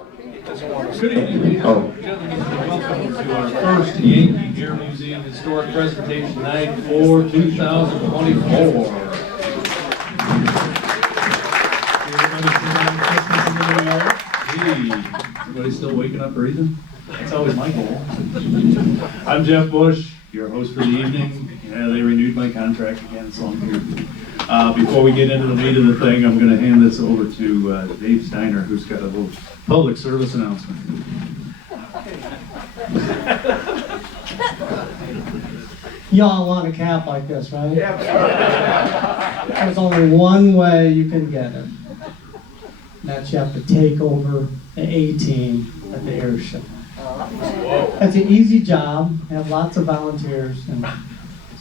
Good evening, ladies and gentlemen. Welcome to our first Yankee Air Museum Historic Presentation Night for 2024. Hey, everybody still waking up breathing? That's always my goal. I'm Jeff Bush, your host for the evening. Yeah, they renewed my contract again, so I'm here. Before we get into the meat of the thing, I'm going to hand this over to Dave Steiner, who's got a little public service announcement. Y'all want a cap like this, right? Yeah. There's only one way you can get it. And that's you have to take over the A-team at the air show. It's an easy job. We have lots of volunteers. And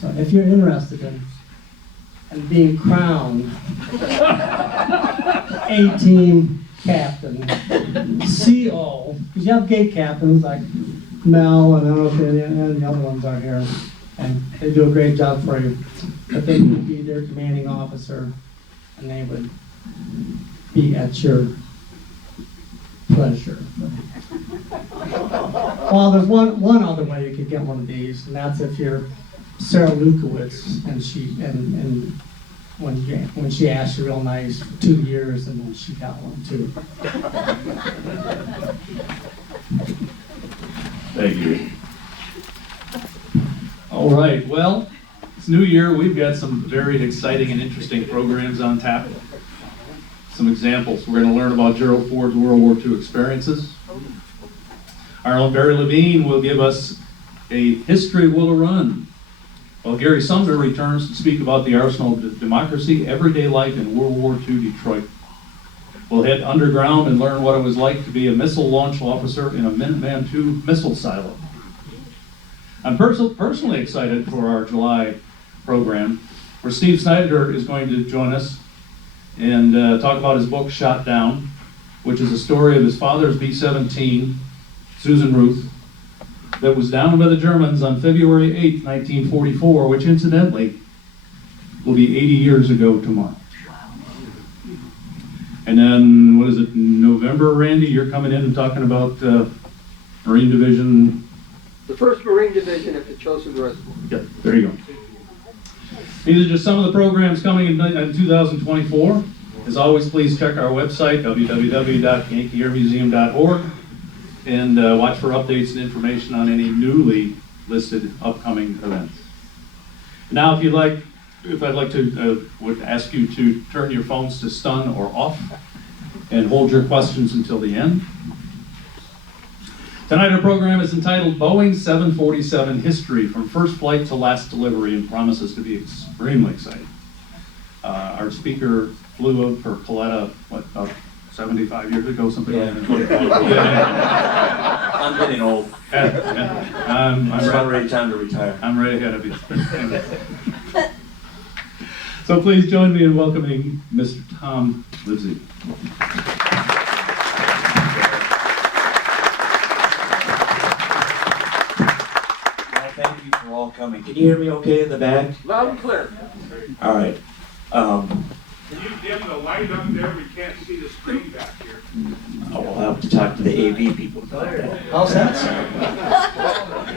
so if you're interested in being crowned A-team captain, CO, because you have gate captains like Mel, and I don't know if any of the other ones are here, and they do a great job for you. But they would be their commanding officer, and they would be at your pleasure. Well, there's one other way you could get one of these, and that's if you're Sarah Lukowitz, and when she asked you real nice for 2 years, and then she got one too. Thank you. All right, well, it's New Year. We've got some very exciting and interesting programs on tap. Some examples. We're going to learn about Gerald Ford's World War II experiences. Our own Barry Levine will give us a history will run, while Gary Sumner returns to speak about the arsenal of democracy, everyday life in World War II Detroit. We'll head underground and learn what it was like to be a missile launch officer in a Minuteman II missile silo. I'm personally excited for our July program, where Steve Snyder is going to join us and talk about his book, Shot Down, which is a story of his father's B-17, Susan Ruth, that was downed by the Germans on February 8, 1944, which incidentally will be 80 years ago tomorrow. And then, what is it, November, Randy? You're coming in and talking about Marine Division. The 1st Marine Division at the Chosin Reservoir. Yep, there you go. These are just some of the programs coming in 2024. As always, please check our website, www.yankeeairmuseum.org, and watch for updates and information on any newly listed upcoming events. Now, if I'd like to would ask you to turn your phones to stun or off and hold your questions until the end. Tonight our program is entitled Boeing 747 History from First Flight to Last Delivery, and promises to be extremely exciting. Our speaker flew for Coletta, about 75 years ago, something like that. Yeah. I'm getting old. I'm ready time to retire. I'm right ahead of you. So please join me in welcoming Mr. Tom Livesey. Well, thank you for all coming. Can you hear me okay in the back? Loud and clear. All right. Can you dim the light up there? We can't see the screen back here. I'll have to talk to the AV people about that. How's that sound?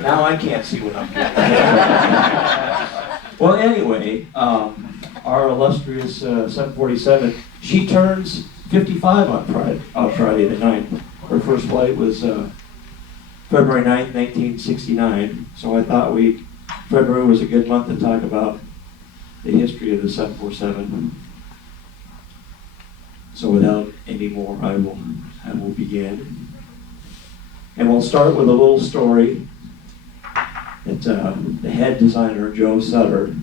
Now I can't see what I'm doing. Well, anyway, our illustrious 747, she turns 55 on Friday the 9th. Her first flight was February 9th, 1969. So I thought February was a good month to talk about the history of the 747. So without any more, I will begin. And we'll start with a little story that the head designer, Joe Sutter,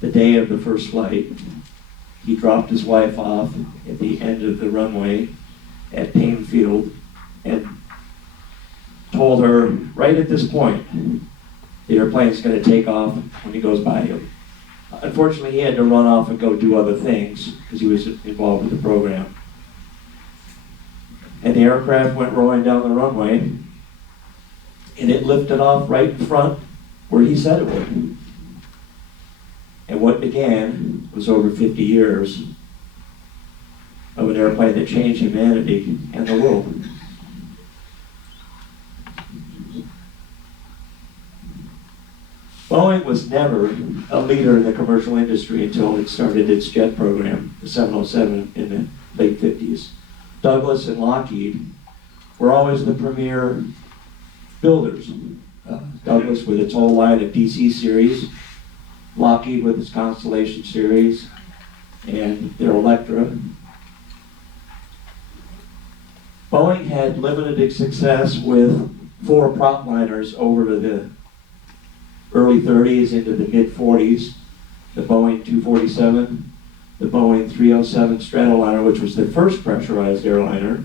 the day of the first flight, he dropped his wife off at the end of the runway at Payne Field and told her, right at this point, the airplane's going to take off when he goes by him. Unfortunately, he had to run off and go do other things because he was involved with the program. And the aircraft went rolling down the runway, and it lifted off right in front where he said it would. And what began was over 50 years of an airplane that changed humanity and the world. Boeing was never a leader in the commercial industry until it started its jet program, the 707, in the late 50s. Douglas and Lockheed were always the premier builders. Douglas with its whole line of DC series, Lockheed with its Constellation series, and their Electra. Boeing had limited success with 4 prop liners over to the early 30s into the mid 40s. The Boeing 247, the Boeing 307 Stratoliner, which was the first pressurized airliner,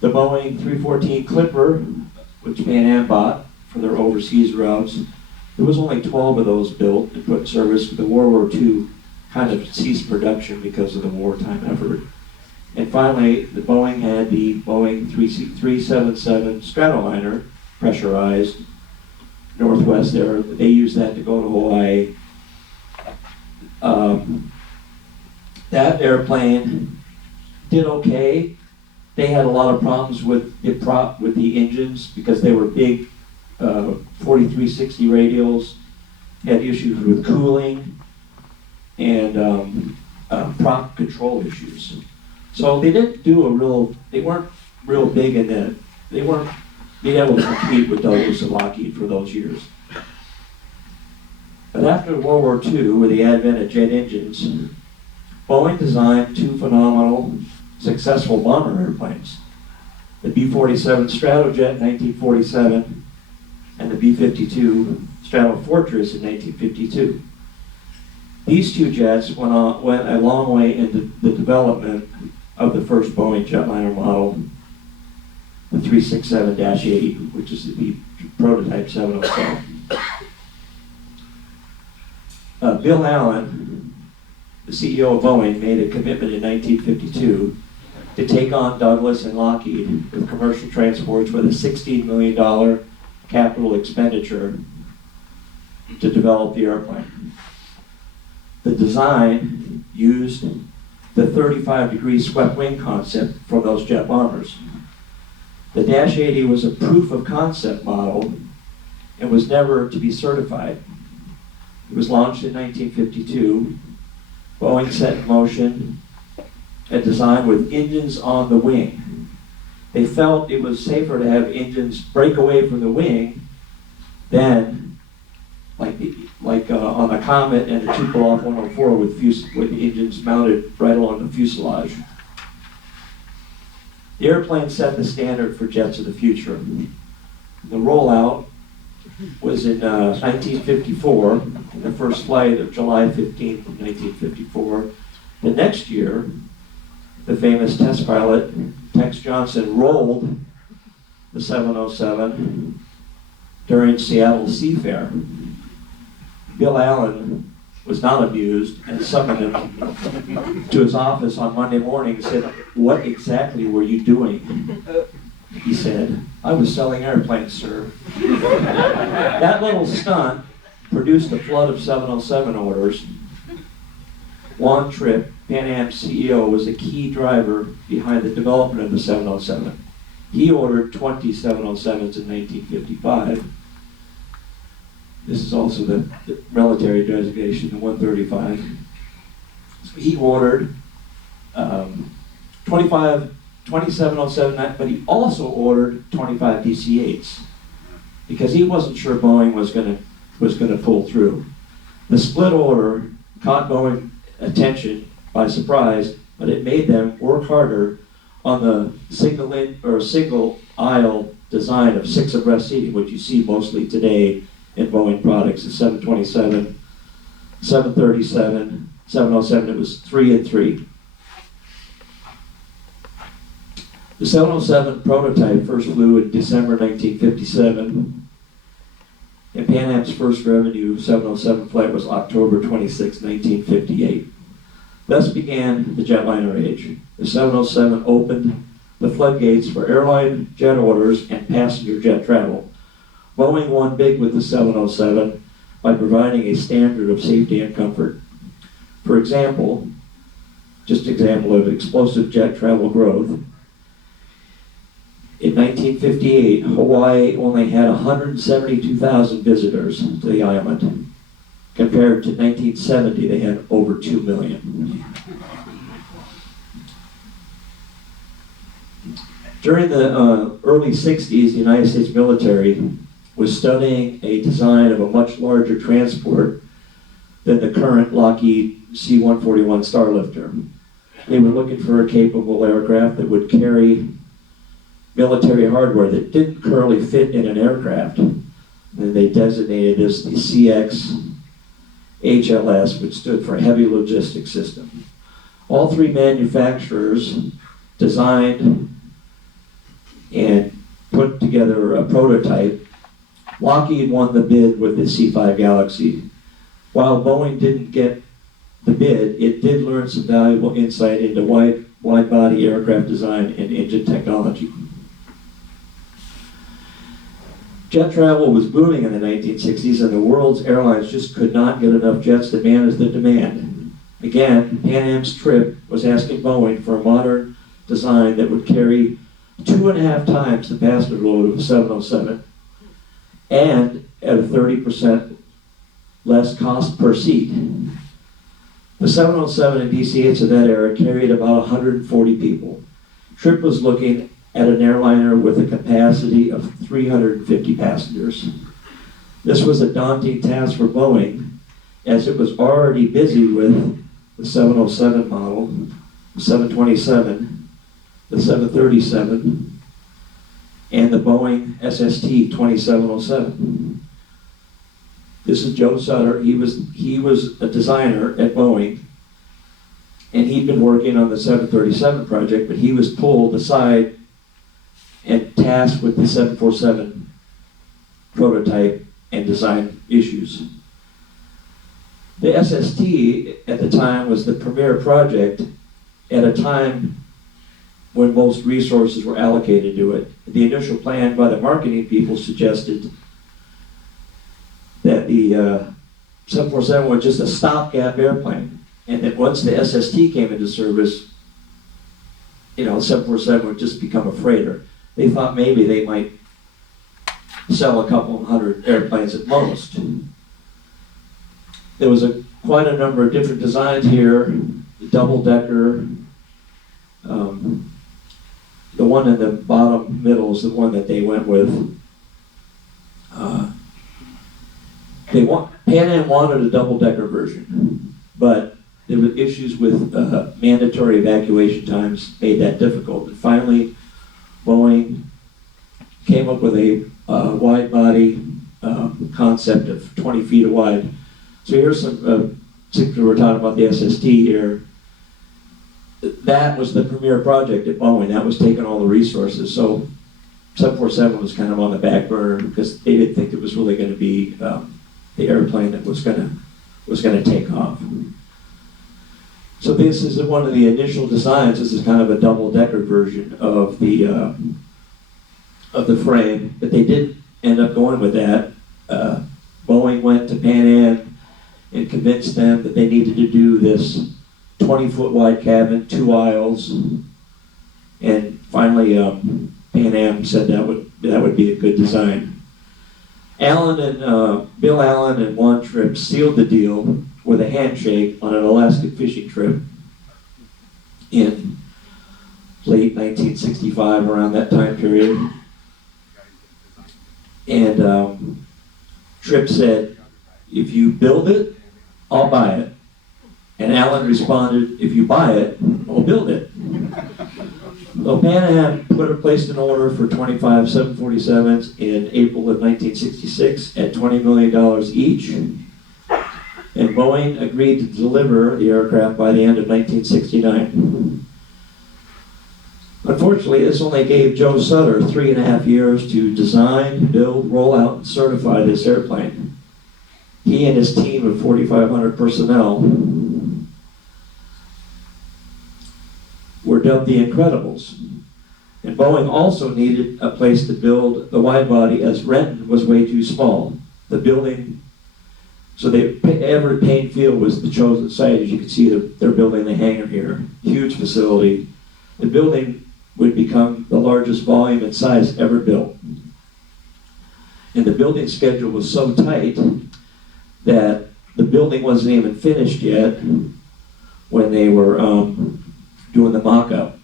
the Boeing 314 Clipper, which Pan Am bought for their overseas routes. There was only 12 of those built and put in service. The World War II kind of ceased production because of the wartime effort. And finally, the Boeing had the Boeing 377 Stratoliner, pressurized, Northwest there. They used that to go to Hawaii. That airplane did okay. They had a lot of problems with the engines because they were big 4360 radials, had issues with cooling and prop control issues. So they didn't do they weren't real big in that, they weren't being able to compete with Douglas and Lockheed for those years. But after World War II, with the advent of jet engines, Boeing designed 2 phenomenal, successful bomber airplanes. The B-47 Stratojet in 1947 and the B-52 Stratofortress in 1952. These 2 jets went a long way into the development of the first Boeing jetliner model, the 367-80, which is the prototype 707. Bill Allen, the CEO of Boeing, made a commitment in 1952 to take on Douglas and Lockheed with commercial transports with a $16 million capital expenditure to develop the airplane. The design used the 35-degree swept wing concept from those jet bombers. The Dash 80 was a proof of concept model and was never to be certified. It was launched in 1952. Boeing set in motion a design with engines on the wing. They felt it was safer to have engines break away from the wing than on the Comet and the Tupolev 104 with the engines mounted right along the fuselage. The airplane set the standard for jets of the future. The rollout was in 1954, in the first flight of July 15th, 1954. The next year, the famous test pilot, Tex Johnson, rolled the 707 during Seattle Seafair. Bill Allen was not amused and summoned him to his office on Monday morning and said, "What exactly were you doing?" He said, "I was selling airplanes, sir." That little stunt produced a flood of 707 orders. Juan Trippe, Pan Am's CEO, was a key driver behind the development of the 707. He ordered 20 707s in 1955. This is also the military designation, the 135. So he ordered 20 707, but he also ordered 25 DC-8s because he wasn't sure Boeing was going to pull through. The split order caught Boeing attention by surprise, but it made them work harder on the single aisle design of 6 abreast seating, which you see mostly today in Boeing products. The 727, 737, 707, it was 3 and 3. The 707 prototype first flew in December 1957, and Pan Am's first revenue 707 flight was October 26, 1958. Thus began the jetliner age. The 707 opened the floodgates for airline jet orders and passenger jet travel. Boeing won big with the 707 by providing a standard of safety and comfort. For example, just example of explosive jet travel growth. In 1958, Hawaii only had 172,000 visitors to the island. Compared to 1970, they had over 2 million. During the early 60s, the United States military was studying a design of a much larger transport than the current Lockheed C-141 Starlifter. They were looking for a capable aircraft that would carry military hardware that didn't currently fit in an aircraft. And they designated this the CX HLS, which stood for Heavy Logistics System. All three manufacturers designed and put together a prototype. Lockheed won the bid with the C-5 Galaxy. While Boeing didn't get the bid, it did learn some valuable insight into wide-body aircraft design and engine technology. Jet travel was booming in the 1960s, and the world's airlines just could not get enough jets to manage the demand. Again, Pan Am's trip was asking Boeing for a modern design that would carry 2.5 times the passenger load of a 707 and at a 30% less cost per seat. The 707 and DC-8s of that era carried about 140 people. Trip was looking at an airliner with a capacity of 350 passengers. This was a daunting task for Boeing, as it was already busy with the 707 model, the 727, the 737, and the Boeing SST 2707. This is Joe Sutter. He was a designer at Boeing, and he'd been working on the 737 project, but he was pulled aside and tasked with the 747 prototype and design issues. The SST at the time was the premier project at a time when most resources were allocated to it. The initial plan by the marketing people suggested that the 747 was just a stopgap airplane, and that once the SST came into service, the 747 would just become a freighter. They thought maybe they might sell a couple of hundred airplanes at most. There was quite a number of different designs here. The double-decker, the one in the bottom middle is the one that they went with. Pan Am wanted a double-decker version, but there were issues with mandatory evacuation times made that difficult. And finally, Boeing came up with a wide-body concept of 20 feet wide. So here's some, since we were talking about the SST here, that was the premier project at Boeing. That was taking all the resources. So 747 was kind of on the back burner because they didn't think it was really going to be the airplane that was going to take off. So this is one of the initial designs. This is kind of a double-decker version of the frame, but they did end up going with that. Boeing went to Pan Am and convinced them that they needed to do this 20-foot wide cabin, 2 aisles, and finally Pan Am said that would be a good design. Bill Allen and Juan Tripp sealed the deal with a handshake on an Alaskan fishing trip in late 1965, around that time period. And Tripp said, "If you build it, I'll buy it." And Allen responded, "If you buy it, I'll build it." So Pan Am placed an order for 25 747s in April of 1966 at $20 million each. And Boeing agreed to deliver the aircraft by the end of 1969. Unfortunately, this only gave Joe Sutter 3.5 years to design, build, roll out, and certify this airplane. He and his team of 4,500 personnel were dubbed the Incredibles. And Boeing also needed a place to build the wide body, as Renton was way too small. The building, so Everett Payne Field was the chosen site. As you can see, they're building the hangar here. Huge facility. The building would become the largest volume and size ever built. And the building schedule was so tight that the building wasn't even finished yet when they were doing the mock-up.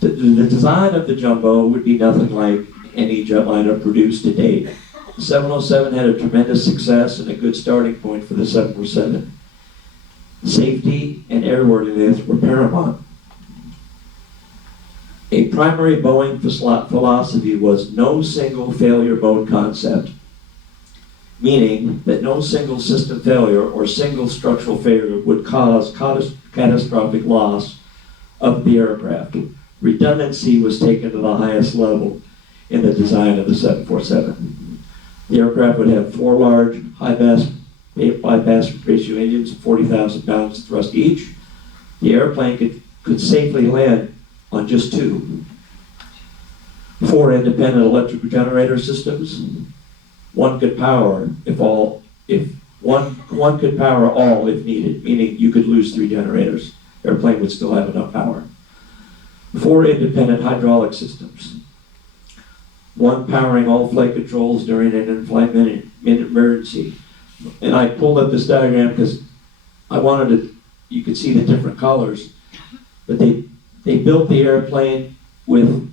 The design of the Jumbo would be nothing like any jetliner produced to date. The 707 had a tremendous success and a good starting point for the 747. Safety and airworthiness were paramount. A primary Boeing philosophy was no single failure mode concept, meaning that no single system failure or single structural failure would cause catastrophic loss of the aircraft. Redundancy was taken to the highest level in the design of the 747. The aircraft would have 4 large, high-bypass ratio engines, 40,000 pounds thrust each. The airplane could safely land on just 2. 4 independent electrical generator systems. One could power one could power all if needed, meaning you could lose 3 generators. Airplane would still have enough power. 4 independent hydraulic systems. 1 powering all flight controls during an in-flight emergency. And I pulled up this diagram because I wanted you could see the different colors. But they built the airplane with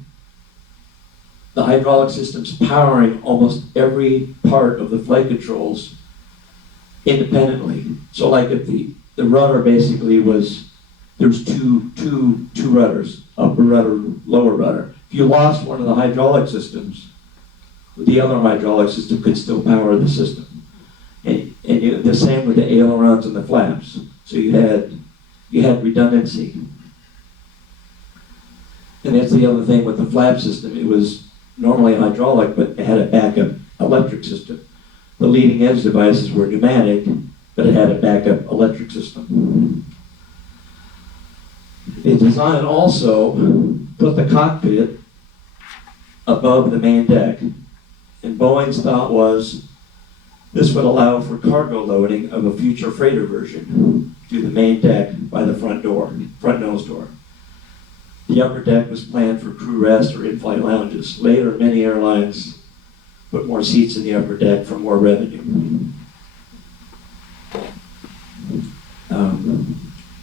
the hydraulic systems powering almost every part of the flight controls independently. So like if the rudder basically was, there's two rudders, upper rudder, lower rudder. If you lost one of the hydraulic systems, the other hydraulic system could still power the system. And the same with the ailerons and the flaps. So you had redundancy. And that's the other thing with the flap system. It was normally hydraulic, but it had a backup electric system. The leading edge devices were pneumatic, but it had a backup electric system. The design also put the cockpit above the main deck. And Boeing's thought was this would allow for cargo loading of a future freighter version through the main deck by the front nose door. The upper deck was planned for crew rest or in-flight lounges. Later, many airlines put more seats in the upper deck for more revenue.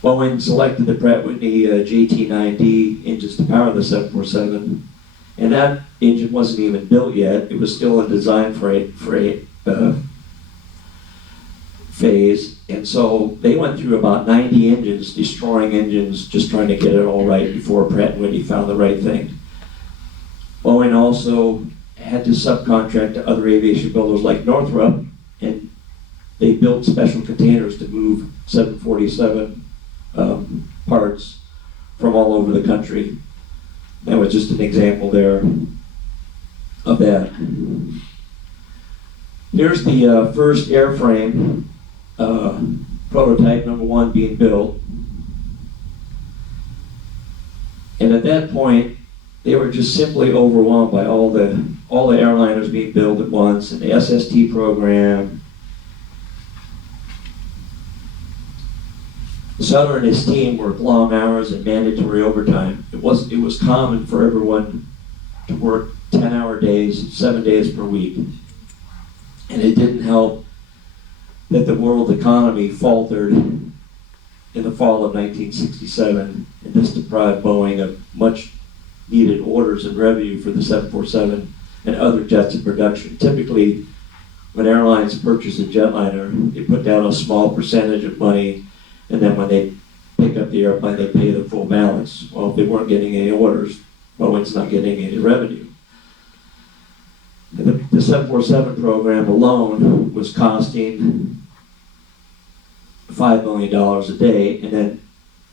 Boeing selected the Pratt & Whitney JT9D engines to power the 747, and that engine wasn't even built yet. It was still in design phase, and so they went through about 90 engines, destroying engines, just trying to get it all right before Pratt & Whitney found the right thing. Boeing also had to subcontract to other aviation builders like Northrop, and they built special containers to move 747 parts from all over the country. That was just an example there of that. Here's the first airframe, prototype number 1 being built. And at that point, they were just simply overwhelmed by all the airliners being built at once, and the SST program. Sutter and his team worked long hours and mandatory overtime. It was common for everyone to work 10-hour days, 7 days per week. And it didn't help that the world economy faltered in the fall of 1967, and this deprived Boeing of much needed orders and revenue for the 747 and other jets in production. Typically, when airlines purchase a jetliner, they put down a small percentage of money, and then when they pick up the airplane, they pay the full balance. Well, if they weren't getting any orders, Boeing's not getting any revenue. And the 747 program alone was costing $5 million a day, and then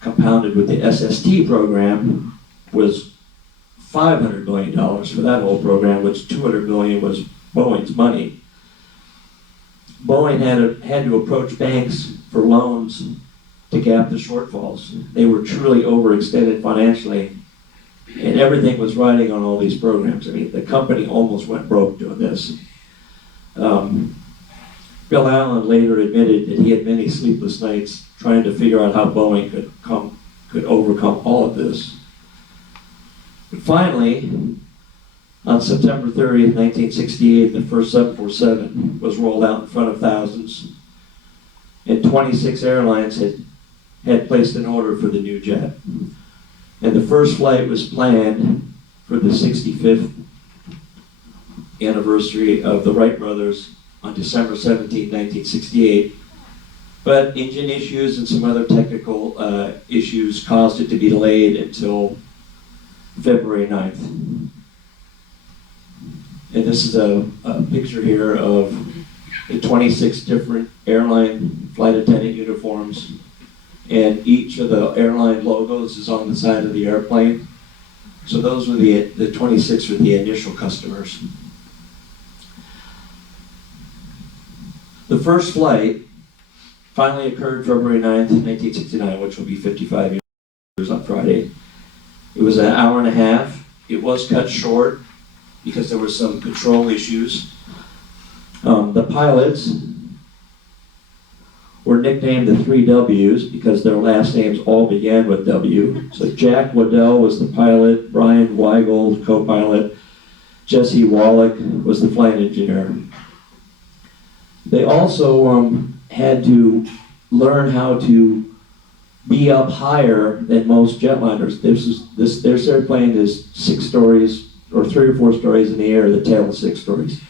compounded with the SST program was $500 million for that whole program, which $200 million was Boeing's money. Boeing had to approach banks for loans to gap the shortfalls. They were truly overextended financially, and everything was riding on all these programs. I mean, the company almost went broke doing this. Bill Allen later admitted that he had many sleepless nights trying to figure out how Boeing could come could overcome all of this. But finally, on September 30th, 1968, the first 747 was rolled out in front of thousands, and 26 airlines had placed an order for the new jet. And the first flight was planned for the 65th anniversary of the Wright brothers on December 17, 1968. But engine issues and some other technical issues caused it to be delayed until February 9th. And this is a picture here of the 26 different airline flight attendant uniforms. And each of the airline logos is on the side of the airplane. So those were the 26 were the initial customers. The first flight finally occurred February 9th, 1969, which will be 55 years on Friday. It was an hour and a half. It was cut short because there were some control issues. The pilots were nicknamed the 3 W's because their last names all began with W. So Jack Waddell was the pilot, Brian Weigel, co-pilot, Jesse Wallach was the flight engineer. They also had to learn how to be up higher than most jetliners. This airplane is 6 stories, or 3 or 4 stories in the air, the tail is 6 stories.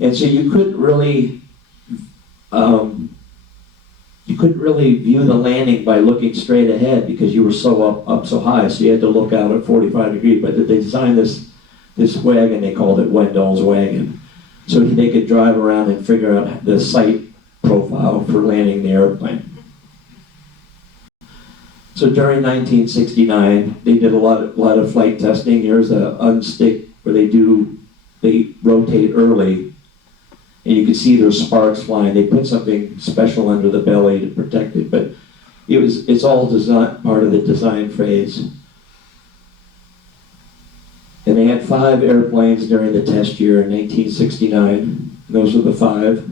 And so you couldn't really view the landing by looking straight ahead because you were so up so high, so you had to look out at 45 degrees. But they designed this wagon, they called it Wendell's wagon, so they could drive around and figure out the sight profile for landing the airplane. So during 1969, they did a lot of flight testing. Here's a unstick where they rotate early, and you can see there's sparks flying. They put something special under the belly to protect it, but it's all part of the design phase. And they had 5 airplanes during the test year in 1969. Those were the 5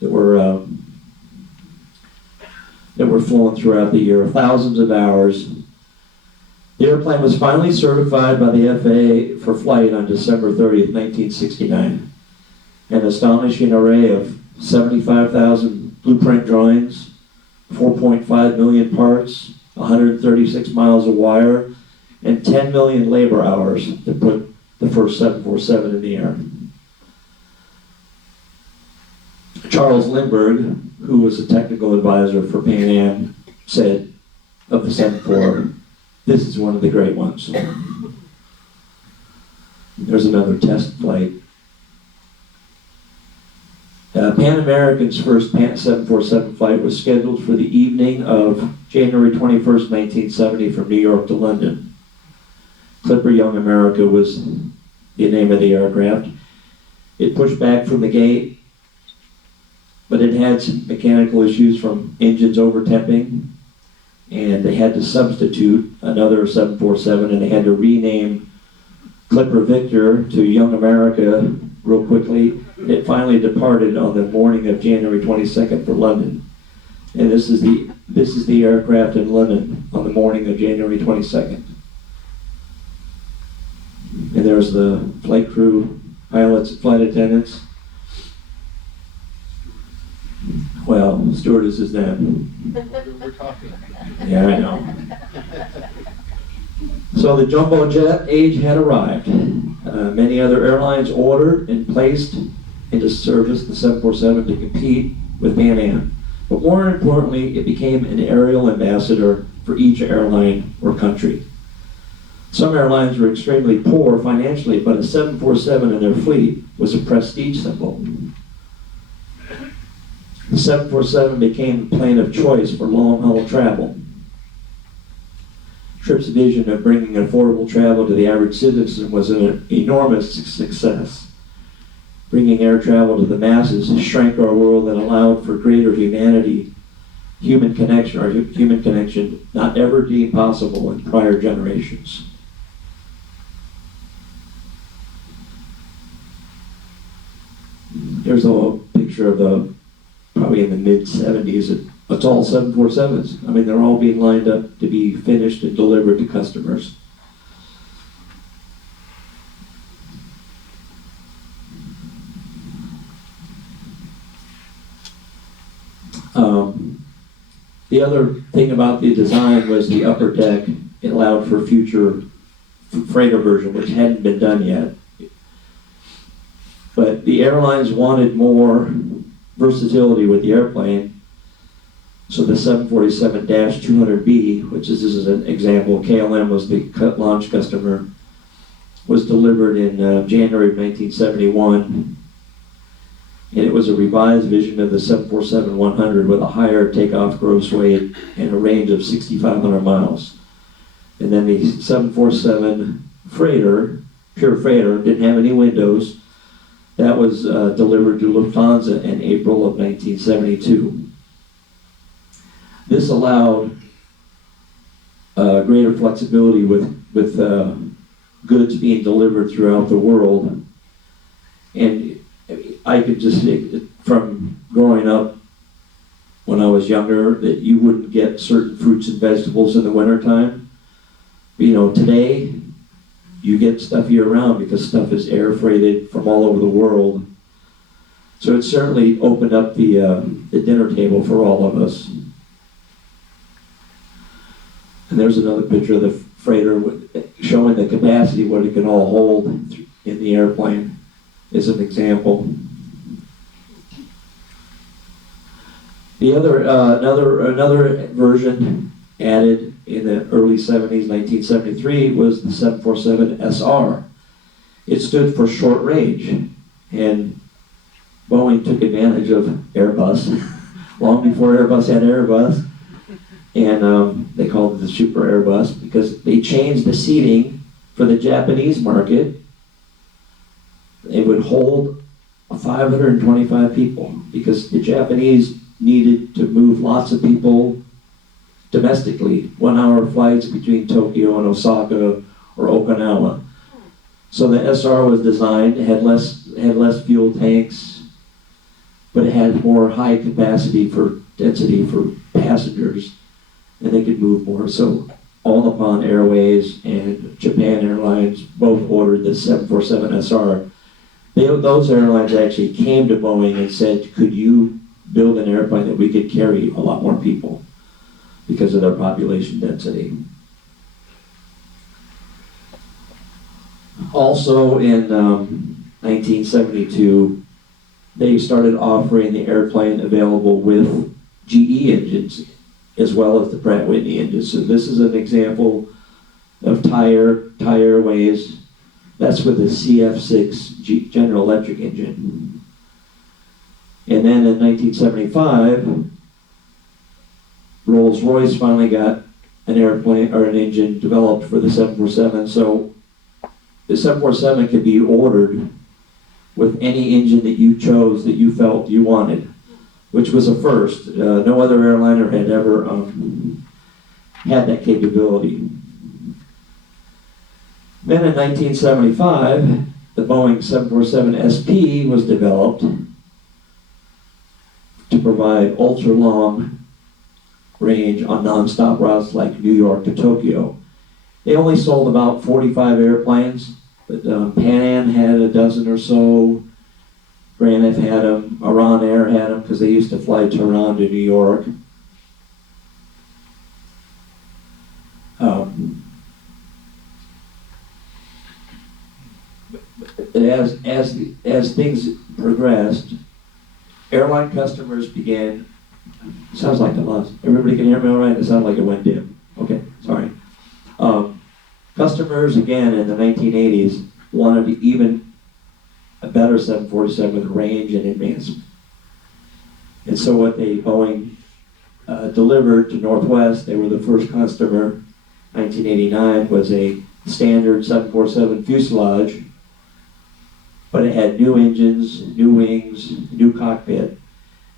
that were flown throughout the year, thousands of hours. The airplane was finally certified by the FAA for flight on December 30th, 1969. An astonishing array of 75,000 blueprint drawings, 4.5 million parts, 136 miles of wire, and 10 million labor hours to put the first 747 in the air. Charles Lindbergh, who was a technical advisor for Pan Am, said of the 74, "This is one of the great ones." There's another test flight. Pan American's first 747 flight was scheduled for the evening of January 21st, 1970 from New York to London. Clipper Young America was the name of the aircraft. It pushed back from the gate, but it had some mechanical issues from engines over-temping, and they had to substitute another 747, and they had to rename Clipper Victor to Young America real quickly. It finally departed on the morning of January 22nd for London. And this is the aircraft in London on the morning of January 22nd. And there's the flight crew, pilots, flight attendants. Well, stewardess is them. We're talking. Yeah, I know. So the jumbo jet age had arrived. Many other airlines ordered and placed into service the 747 to compete with Pan Am. But more importantly, it became an aerial ambassador for each airline or country. Some airlines were extremely poor financially, but a 747 in their fleet was a prestige symbol. The 747 became the plane of choice for long-haul travel. Tripp's vision of bringing affordable travel to the average citizen was an enormous success. Bringing air travel to the masses shrank our world and allowed for greater humanity, human connection not ever deemed possible in prior generations. There's a picture of probably in the mid-70s, It's all 747s. I mean, they're all being lined up to be finished and delivered to customers. The other thing about the design was the upper deck. It allowed for future freighter version, which hadn't been done yet. But the airlines wanted more versatility with the airplane. So the 747-200B, which is, this is an example, KLM was the launch customer, was delivered in January of 1971. And it was a revised vision of the 747-100 with a higher takeoff gross weight and a range of 6,500 miles. And then the 747 freighter, pure freighter, didn't have any windows. That was delivered to Lufthansa in April of 1972. This allowed greater flexibility with goods being delivered throughout the world. And I could just say from growing up when I was younger that you wouldn't get certain fruits and vegetables in the wintertime. You know, today you get stuff year round because stuff is air freighted from all over the world. So it certainly opened up the dinner table for all of us. And there's another picture of the freighter showing the capacity, what it can all hold in the airplane, is an example. The other, another version added in the early 70s, 1973, was the 747 SR. It stood for short range, and Boeing took advantage of Airbus long before Airbus had Airbus, and they called it the Super Airbus because they changed the seating for the Japanese market. It would hold 525 people because the Japanese needed to move lots of people domestically, 1 hour flights between Tokyo and Osaka or Okinawa. So the SR was designed, it had less fuel tanks, but it had more high capacity for density for passengers, and they could move more. So All Nippon Airways and Japan Airlines both ordered the 747 SR. Those airlines actually came to Boeing and said, could you build an airplane that we could carry a lot more people because of their population density. Also in 1972, they started offering the airplane available with GE engines as well as the Pratt & Whitney engines. So this is an example of Thai Airways. That's with the CF6 General Electric engine. And then in 1975, Rolls-Royce finally got an airplane or an engine developed for the 747. So the 747 could be ordered with any engine that you chose that you felt you wanted, which was a first. No other airliner had ever had that capability. Then in 1975, the Boeing 747 SP was developed to provide ultra-long range on non-stop routes like New York to Tokyo. They only sold about 45 airplanes, but Pan Am had a dozen or so. Braniff had them, Iran Air had them because they used to fly Tehran to New York. As things progressed, airline customers began, sounds like the loss. Everybody can hear me all right? It sounds like it went dim. Okay, sorry. Customers, again, in the 1980s, wanted even a better 747 with range and advancement. And so what Boeing delivered to Northwest, they were the first customer, 1989, was a standard 747 fuselage, but it had new engines, new wings, new cockpit,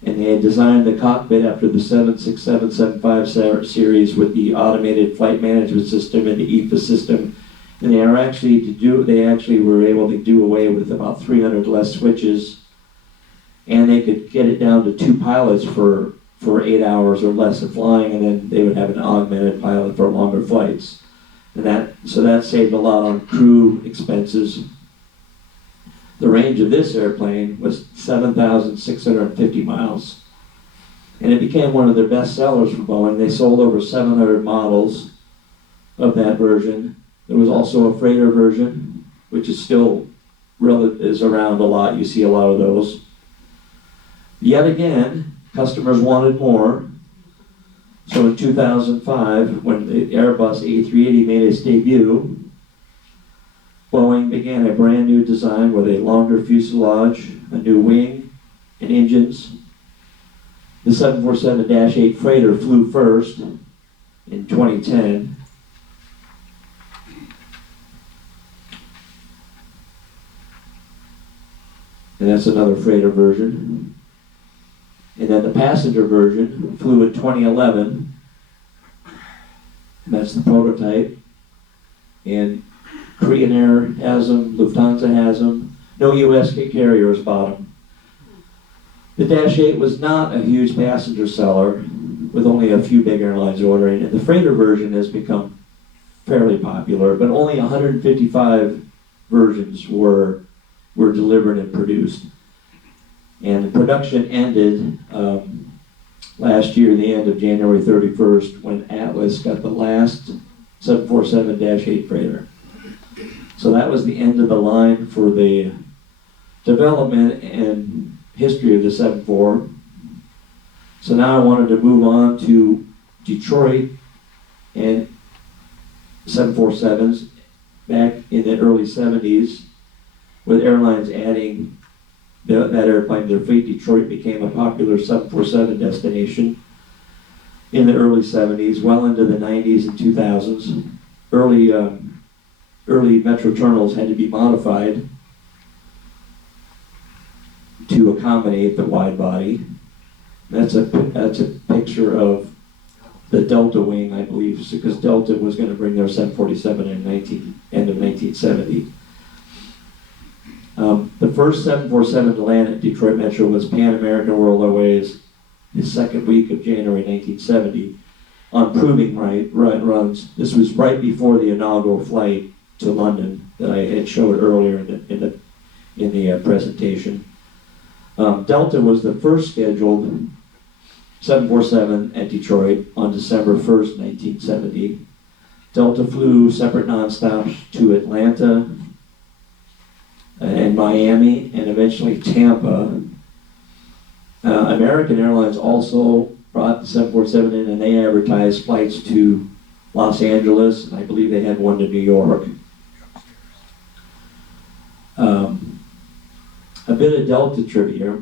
and they had designed the cockpit after the 767, 75 series with the automated flight management system and the EFA system. And they actually were able to do away with about 300 less switches, and they could get it down to 2 pilots for for 8 hours or less of flying, and then they would have an augmented pilot for longer flights. So that saved a lot on crew expenses. The range of this airplane was 7,650 miles. And it became one of their best sellers for Boeing. They sold over 700 models of that version. There was also a freighter version, which is still is around a lot. You see a lot of those. Yet again, customers wanted more. So in 2005, when the Airbus A380 made its debut, Boeing began a brand new design with a longer fuselage, a new wing, and engines. The 747-8 freighter flew first in 2010. And that's another freighter version. And then the passenger version flew in 2011. And that's the prototype. And Korean Air has them, Lufthansa has them. No U.S. carriers bought them. The Dash 8 was not a huge passenger seller, with only a few big airlines ordering it. The freighter version has become fairly popular, but only 155 versions were delivered and produced. And the production ended last year, the end of January 31st, when Atlas got the last 747-8 freighter. So that was the end of the line for the development and history of the 747. So now I wanted to move on to Detroit and 747s back in the early 70s, with airlines adding that airplane to their fleet. Detroit became a popular 747 destination in the early 70s, well into the 90s and 2000s. Early metro terminals had to be modified to accommodate the wide body. That's a picture of the Delta wing, I believe, because Delta was going to bring their 747 in end of 1970. The first 747 to land at Detroit Metro was Pan American World Airways the second week of January 1970 on proving runs. This was right before the inaugural flight to London that I had showed earlier in the presentation. Delta was the first scheduled 747 at Detroit on December 1st, 1970. Delta flew separate nonstops to Atlanta and Miami and eventually Tampa. American Airlines also brought the 747 in, and they advertised flights to Los Angeles, and I believe they had one to New York. A bit of Delta trivia,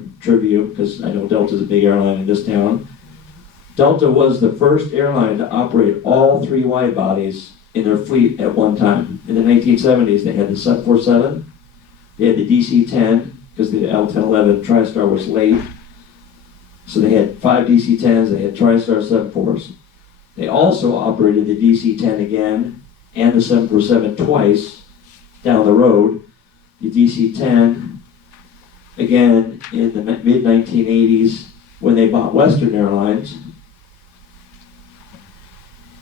because I know Delta's a big airline in this town. Delta was the first airline to operate all three wide bodies in their fleet at one time. In the 1970s, they had the 747, they had the DC-10, because the L-1011 TriStar was late. So they had 5 DC-10s, they had TriStar 74s. They also operated the DC-10 again and the 747 twice down the road. The DC-10 again in the mid-1980s when they bought Western Airlines,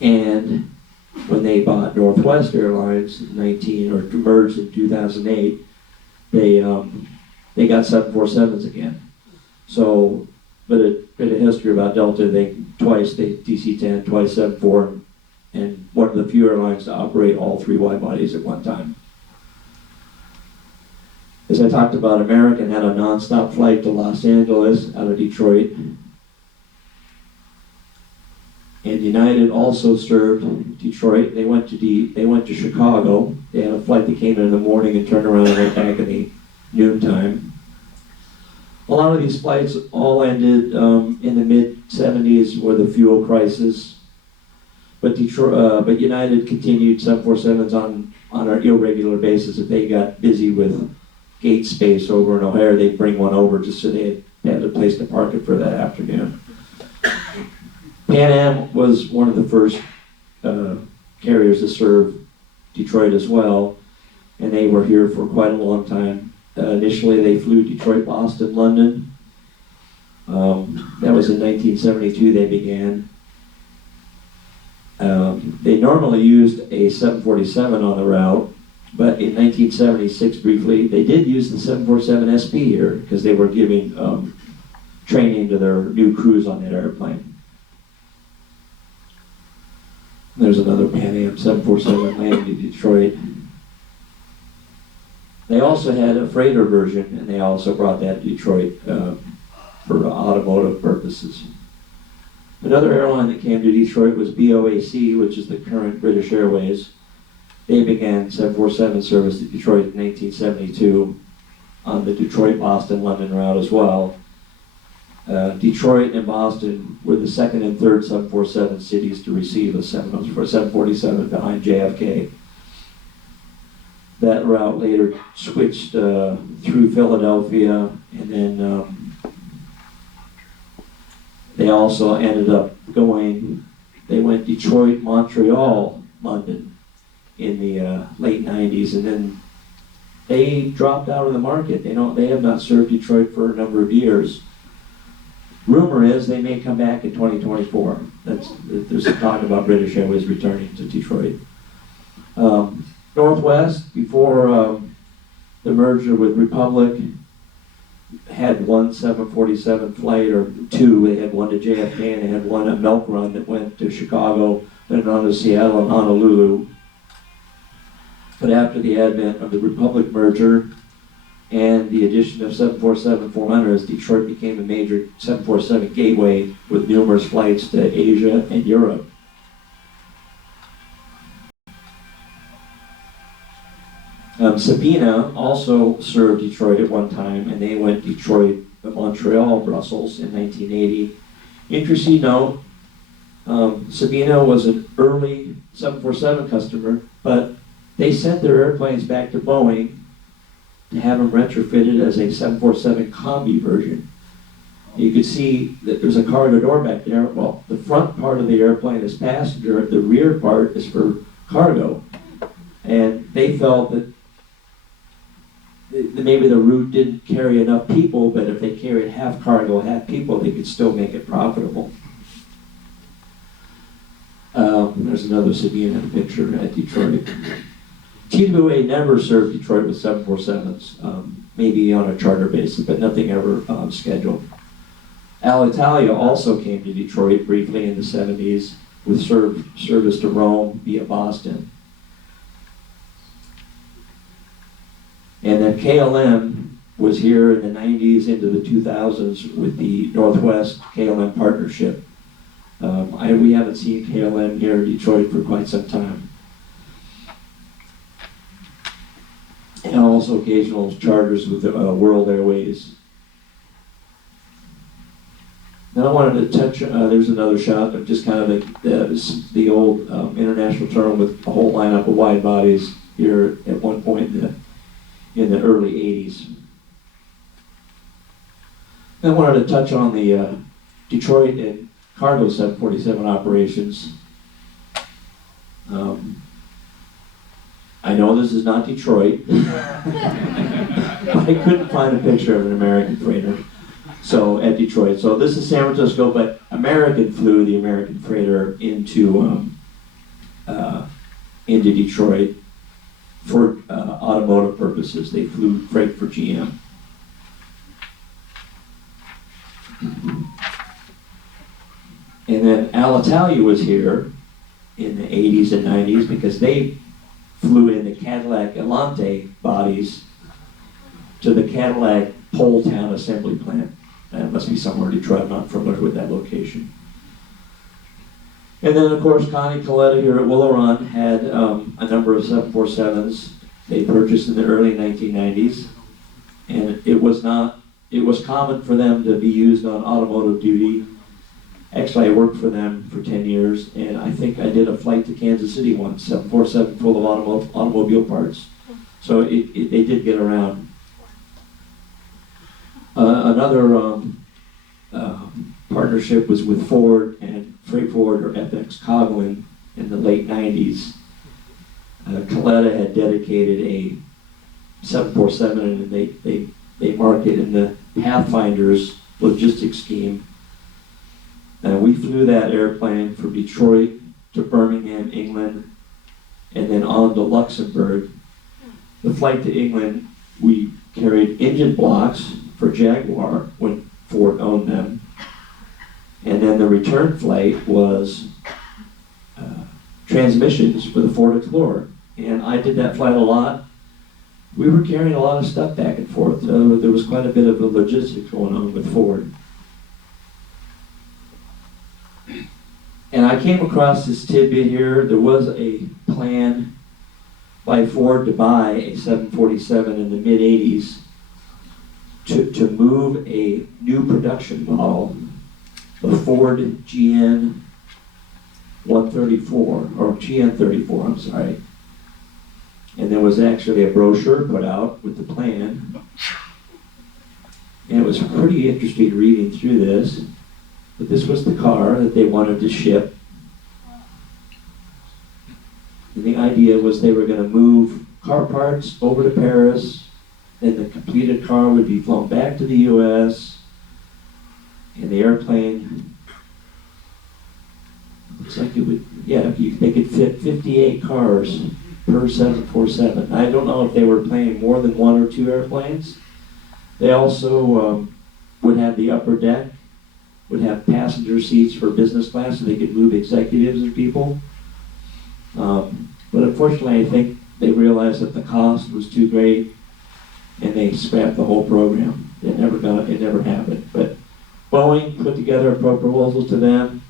and when they bought Northwest Airlines merged in 2008, they got 747s again. So, but a bit of history about Delta, twice DC-10, twice 74, and one of the few airlines to operate all three wide bodies at one time. As I talked about, American had a nonstop flight to Los Angeles out of Detroit. And United also served Detroit. They went to Chicago. They had a flight that came in the morning and turned around and went back in the noontime. A lot of these flights all ended in the mid-70s with the fuel crisis. But United continued 747s on an irregular basis. If they got busy with gate space over in O'Hare, they'd bring one over just so they had a place to park it for that afternoon. Pan Am was one of the first carriers to serve Detroit as well, and they were here for quite a long time. Initially, they flew Detroit, Boston, London. That was in 1972 they began. They normally used a 747 on the route, but in 1976 briefly, they did use the 747 SP here because they were giving training to their new crews on that airplane. There's another Pan Am 747 landing in Detroit. They also had a freighter version, and they also brought that to Detroit for automotive purposes. Another airline that came to Detroit was BOAC, which is the current British Airways. They began 747 service to Detroit in 1972 on the Detroit-Boston-London route as well. Detroit and Boston were the second and third 747 cities to receive a 747 behind JFK. That route later switched through Philadelphia, and then they also ended up they went Detroit, Montreal, London in the late 90s, and then they dropped out of the market. They have not served Detroit for a number of years. Rumor is they may come back in 2024. There's some talk about British Airways returning to Detroit. Northwest, before the merger with Republic, had one 747 flight, or two. They had one to JFK, and they had one at Milk Run that went to Chicago, then on to Seattle and Honolulu. But after the advent of the Republic merger and the addition of 747-400s, Detroit became a major 747 gateway with numerous flights to Asia and Europe. Sabina also served Detroit at one time, and they went Detroit, Montreal, Brussels in 1980. Interesting note, Sabina was an early 747 customer, but they sent their airplanes back to Boeing to have them retrofitted as a 747 combi version. You could see that there's a cargo door back there. Well, the front part of the airplane is passenger, the rear part is for cargo. And they felt that maybe the route didn't carry enough people, but if they carried half cargo, half people, they could still make it profitable. There's another Sabina picture at Detroit. TWA never served Detroit with 747s, maybe on a charter basis, but nothing ever scheduled. Alitalia also came to Detroit briefly in the 70s with service to Rome via Boston. And then KLM was here in the 90s into the 2000s with the Northwest KLM partnership. We haven't seen KLM here in Detroit for quite some time. And also occasional charters with World Airways. Now I wanted to touch, there's another shot of just kind of the old international terminal with a whole lineup of wide bodies here at one point in the early 80s. I wanted to touch on the Detroit and cargo 747 operations. I know this is not Detroit, but I couldn't find a picture of an American freighter at Detroit. So this is San Francisco, but American flew the American freighter into Detroit for automotive purposes. They flew freight for GM. And then Alitalia was here in the 80s and 90s because they flew in the Cadillac Elante bodies to the Cadillac Poletown assembly plant. That must be somewhere in Detroit. I'm not familiar with that location. And then, of course, Connie Coletta here at Willow Run had a number of 747s they purchased in the early 1990s. And it was common for them to be used on automotive duty. Actually, I worked for them for 10 years, and I think I did a flight to Kansas City once, 747 full of automobile parts. So they did get around. Another partnership was with Ford and Freight Forward, or FX Coghlan, in the late 90s. Coletta had dedicated a 747, and they marketed the Pathfinders logistics scheme. We flew that airplane from Detroit to Birmingham, England, and then on to Luxembourg. The flight to England, we carried engine blocks for Jaguar when Ford owned them. And then the return flight was transmissions for the Ford Explorer. And I did that flight a lot. We were carrying a lot of stuff back and forth. There was quite a bit of logistics going on with Ford. And I came across this tidbit here. There was a plan by Ford to buy a 747 in the mid-80s to move a new production model, the Ford GN 134, or GN 34, I'm sorry. And there was actually a brochure put out with the plan. And it was pretty interesting reading through this. But this was the car that they wanted to ship. And the idea was they were going to move car parts over to Paris, then the completed car would be flown back to the US, and the airplane, looks like it would, they could fit 58 cars per 747. I don't know if they were planning more than one or two airplanes. They also would have the upper deck, would have passenger seats for business class so they could move executives and people. But unfortunately, I think they realized that the cost was too great and they scrapped the whole program. It never happened. But Boeing put together a proposal to them,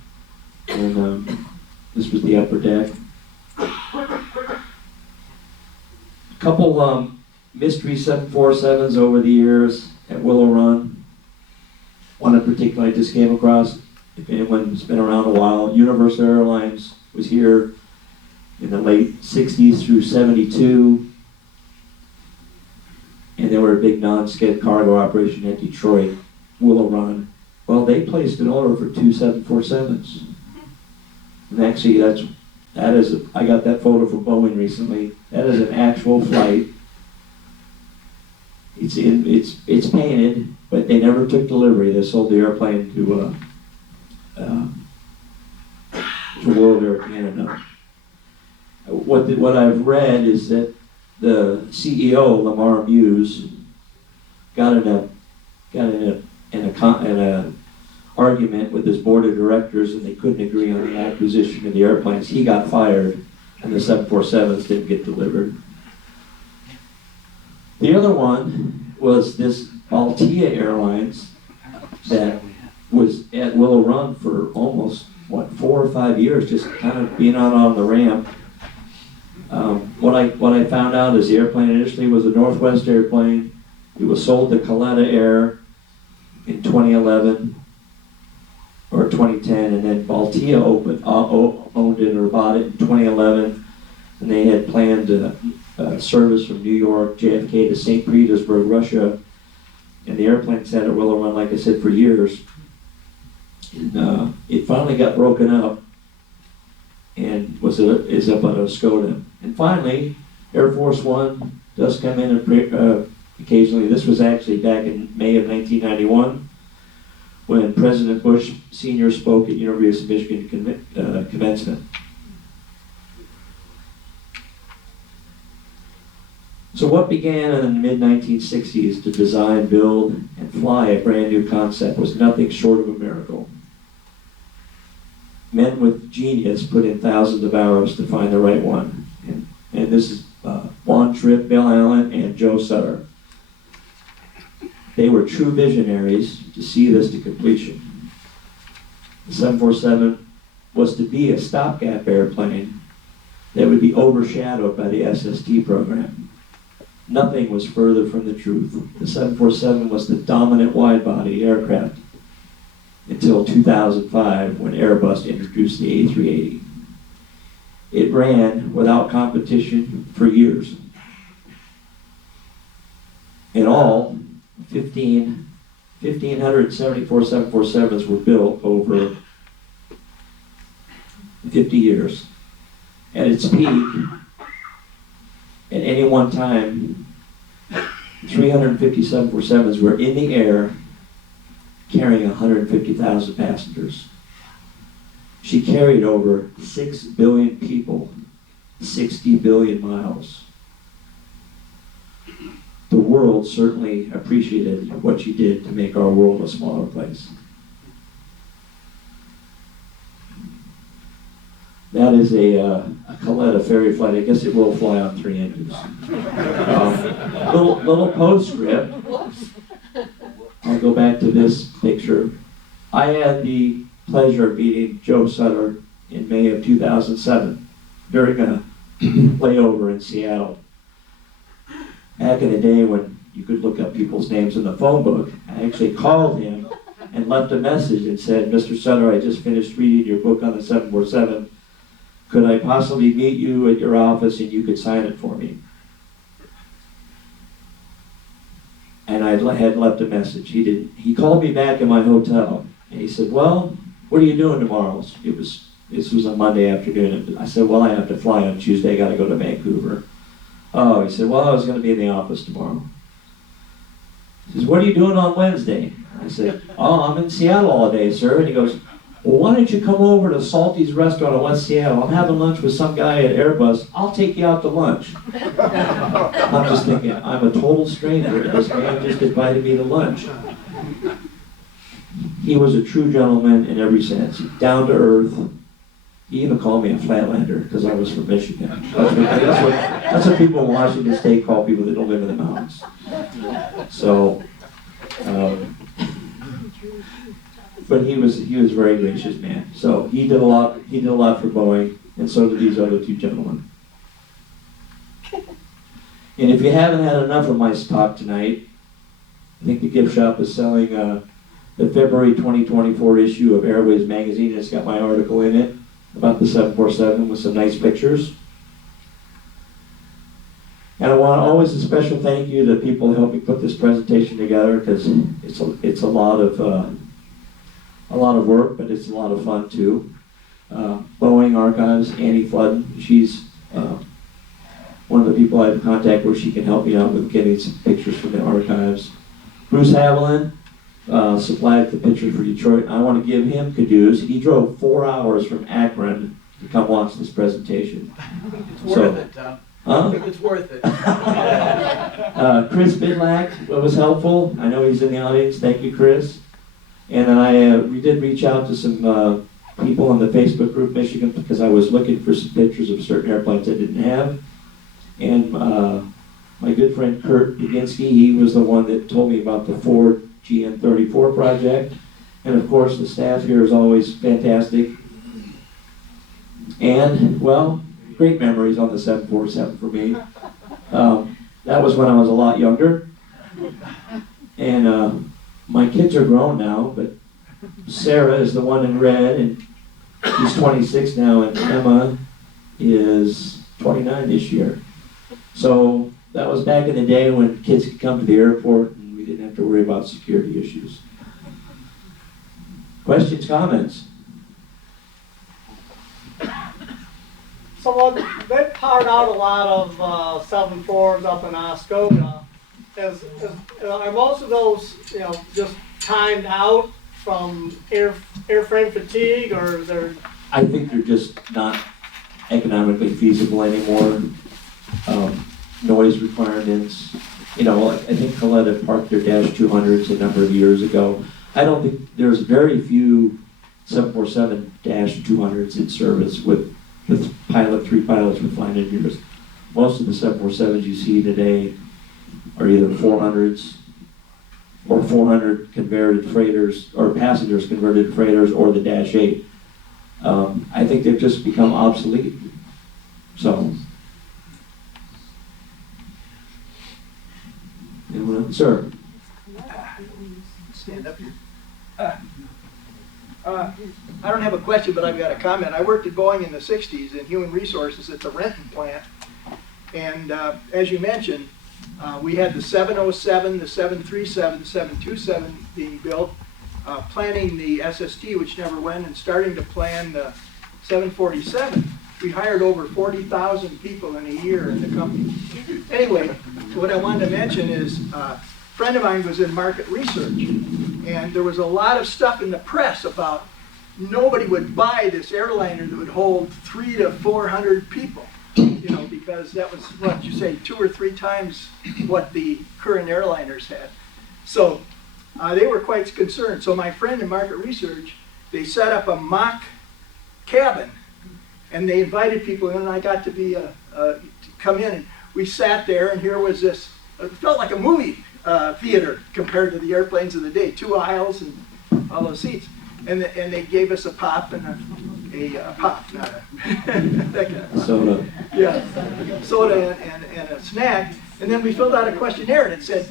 and this was the upper deck. A couple mystery 747s over the years at Willow Run. One in particular I just came across, if anyone's been around a while, Universal Airlines was here in the late 60s through 72. And they were a big non-skid cargo operation at Detroit, Willow Run. Well, they placed an order for two 747s. And actually, I got that photo from Boeing recently. That is an actual flight. It's painted, but they never took delivery. They sold the airplane to World Air Canada. What I've read is that the CEO, Lamar Muse, got in an argument with his board of directors, and they couldn't agree on the acquisition of the airplanes. He got fired, and the 747s didn't get delivered. The other one was this Baltia Airlines that was at Willow Run for almost, 4 or 5 years, just kind of being out on the ramp. What I found out is the airplane initially was a Northwest airplane. It was sold to Kaleta Air in 2011 or 2010, and then Baltia owned it or bought it in 2011, and they had planned service from New York, JFK to St. Petersburg, Russia, and the airplane sat at Willow Run, like I said, for years. And it finally got broken up and is up at Oscoda. And finally, Air Force One does come in and occasionally. This was actually back in May of 1991 when President Bush Sr. spoke at University of Michigan commencement. So what began in the mid-1960s to design, build, and fly a brand new concept was nothing short of a miracle. Men with genius put in thousands of hours to find the right one. And this is Juan Tripp, Bill Allen, and Joe Sutter. They were true visionaries to see this to completion. The 747 was to be a stopgap airplane that would be overshadowed by the SST program. Nothing was further from the truth. The 747 was the dominant wide-body aircraft until 2005 when Airbus introduced the A380. It ran without competition for years. In all, 1,574 747s were built over 50 years. At its peak, at any one time, 350 747s were in the air carrying 150,000 passengers. She carried over 6 billion people, 60 billion miles. The world certainly appreciated what she did to make our world a smaller place. That is a Coletta ferry flight. I guess it will fly on 3 engines. Little postscript. I'll go back to this picture. I had the pleasure of meeting Joe Sutter in May of 2007 during a layover in Seattle. Back in the day when you could look up people's names in the phone book, I actually called him and left a message and said, Mr. Sutter, I just finished reading your book on the 747. Could I possibly meet you at your office and you could sign it for me? And I had left a message. He didn't. He called me back in my hotel and he said, well, what are you doing tomorrow? This was a Monday afternoon. I said, well, I have to fly on Tuesday. I got to go to Vancouver. Oh, he said, well, I was going to be in the office tomorrow. He says, what are you doing on Wednesday? I said, oh, I'm in Seattle all day, sir. And he goes, well, why don't you come over to Salty's restaurant in West Seattle? I'm having lunch with some guy at Airbus. I'll take you out to lunch. I'm just thinking, I'm a total stranger. This man just invited me to lunch. He was a true gentleman in every sense. Down to earth. He even called me a flatlander because I was from Michigan. That's what people in Washington State call people that don't live in the mountains. So, but he was a very gracious man. So he did a lot. He did a lot for Boeing, and so did these other 2 gentlemen. And if you haven't had enough of my talk tonight, I think the gift shop is selling the February 2024 issue of Airways magazine. It's got my article in it about the 747 with some nice pictures. And I want always a special thank you to people who helped me put this presentation together, because it's a lot of work, but it's a lot of fun too. Boeing Archives, Annie Flood, she's one of the people I have contact where she can help me out with getting some pictures from the archives. Bruce Haviland supplied the picture for Detroit. I want to give him kudos. He drove 4 hours from Akron to come watch this presentation. It's worth it, Tom. Huh? It's worth it. Chris Bidlack was helpful. I know he's in the audience. Thank you, Chris. And then we did reach out to some people in the Facebook group Michigan, because I was looking for some pictures of certain airplanes I didn't have. And my good friend Kurt Duginski, he was the one that told me about the Ford GN34 project. And of course, the staff here is always fantastic. And, well, great memories on the 747 for me. That was when I was a lot younger. And my kids are grown now, but Sarah is the one in red, and she's 26 now, and Emma is 29 this year. So that was back in the day when kids could come to the airport and we didn't have to worry about security issues. Questions, comments? So they powered out a lot of 7.4s up in Oscoda. Are most of those, just timed out from airframe fatigue, or is there? I think they're just not economically feasible anymore. Noise requirements. I think Coletta parked their Dash 200s a number of years ago. I don't think there's very few 747 Dash 200s in service with 3 pilots with flying engineers. Most of the 747s you see today are either 400s or 400 converted freighters, or passengers converted freighters, or the Dash 8. I think they've just become obsolete. So, anyone else? Sir? Stand up here. I don't have a question, but I've got a comment. I worked at Boeing in the 60s in human resources at the Renton plant. And as you mentioned, we had the 707, the 737, the 727 being built, planning the SST, which never went, and starting to plan the 747. We hired over 40,000 people in a year in the company. Anyway, what I wanted to mention is a friend of mine was in market research, And there was a lot of stuff in the press about nobody would buy this airliner that would hold 300 to 400 people, you know, because that was, what you say, 2 or 3 times what the current airliners had. So they were quite concerned. So my friend in market research, they set up a mock cabin, and they invited people in, and I got to be to come in, and we sat there, and here was this. It felt like a movie theater compared to the airplanes of the day. 2 aisles and all those seats, and they gave us a pop and a pop, not a that kind of soda. Yeah, soda and a snack, and then we filled out a questionnaire, and it said,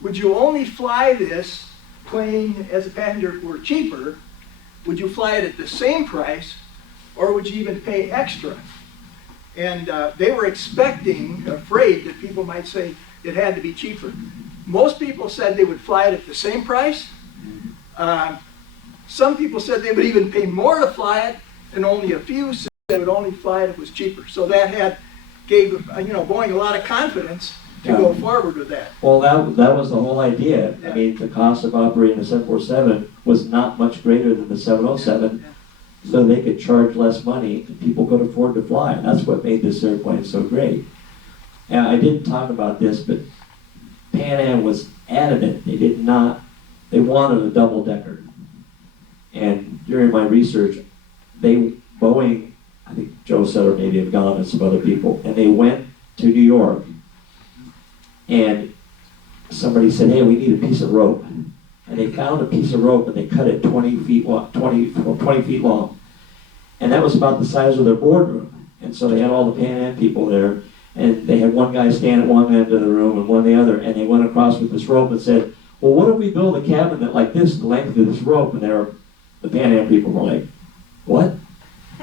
would you only fly this plane as a passenger if it were cheaper? Would you fly it at the same price, or would you even pay extra? And they were afraid that people might say it had to be cheaper. Most people said they would fly it at the same price. Some people said they would even pay more to fly it, and only a few said they would only fly it if it was cheaper. So that gave Boeing a lot of confidence to go forward with that. Well, that was the whole idea. I mean, the cost of operating the 747 was not much greater than the 707, so they could charge less money and people could afford to fly. That's what made this airplane so great. And I didn't talk about this, but Pan Am was adamant. They wanted a double-decker. And during my research, Boeing, I think Joe Sutter maybe have gone and some other people, and they went to New York, and somebody said, hey, we need a piece of rope. And they found a piece of rope, and they cut it 20 feet long. And that was about the size of their boardroom. And so they had all the Pan Am people there, and they had one guy stand at one end of the room and one the other, and they went across with this rope and said, well, what if we build a cabin that like this, the length of this rope? And the Pan Am people were like, what?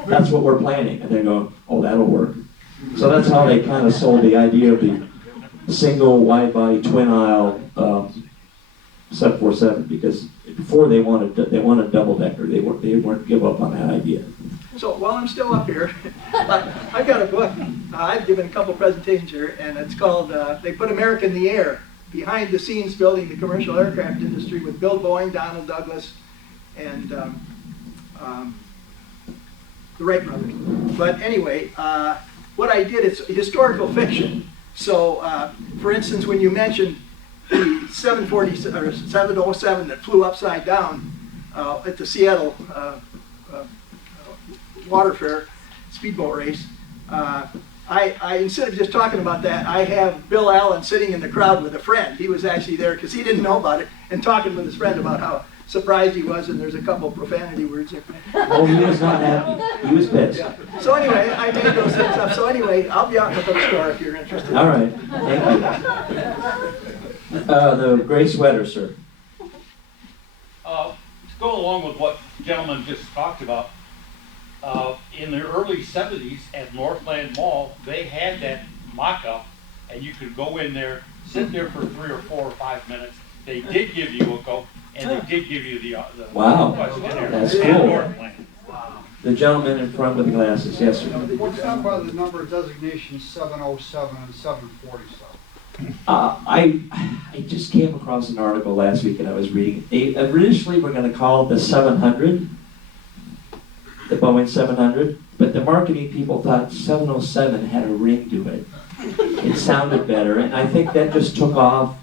That's what we're planning. And they go, oh, that'll work. So that's how they kind of sold the idea of the single wide-body twin-aisle 747, because before they wanted double-decker. They weren't give up on that idea. So while I'm still up here, I've got a book. I've given a couple presentations here, and it's called They Put America in the Air, Behind the Scenes Building the Commercial Aircraft Industry, with Bill Boeing, Donald Douglas, and the Wright brothers. But anyway, what I did, it's historical fiction. So, for instance, when you mentioned the 707 that flew upside down at the Seattle water fair speedboat race, I instead of just talking about that, I have Bill Allen sitting in the crowd with a friend. He was actually there because he didn't know about it, and talking with his friend about how surprised he was, and there's a couple profanity words there. Oh, he was not happy. He was pissed. Yeah. So anyway, I made those things up. So anyway, I'll be out in the bookstore if you're interested. All right, thank you. The gray sweater, sir. To go along with what the gentleman just talked about, in the early 70s at Northland Mall, they had that mock-up, and you could go in there, sit there for 3 or 4 or 5 minutes. They did give you a go, and they did give you the Wow, questionnaire. that's And cool. Northland. The gentleman in front with the glasses, yes, sir. What's up by the number of designations 707 and 747? I just came across an article last week and I was reading. They originally were going to call it the 700, the Boeing 700, but the marketing people thought 707 had a ring to it. It sounded better, and I think that just took off.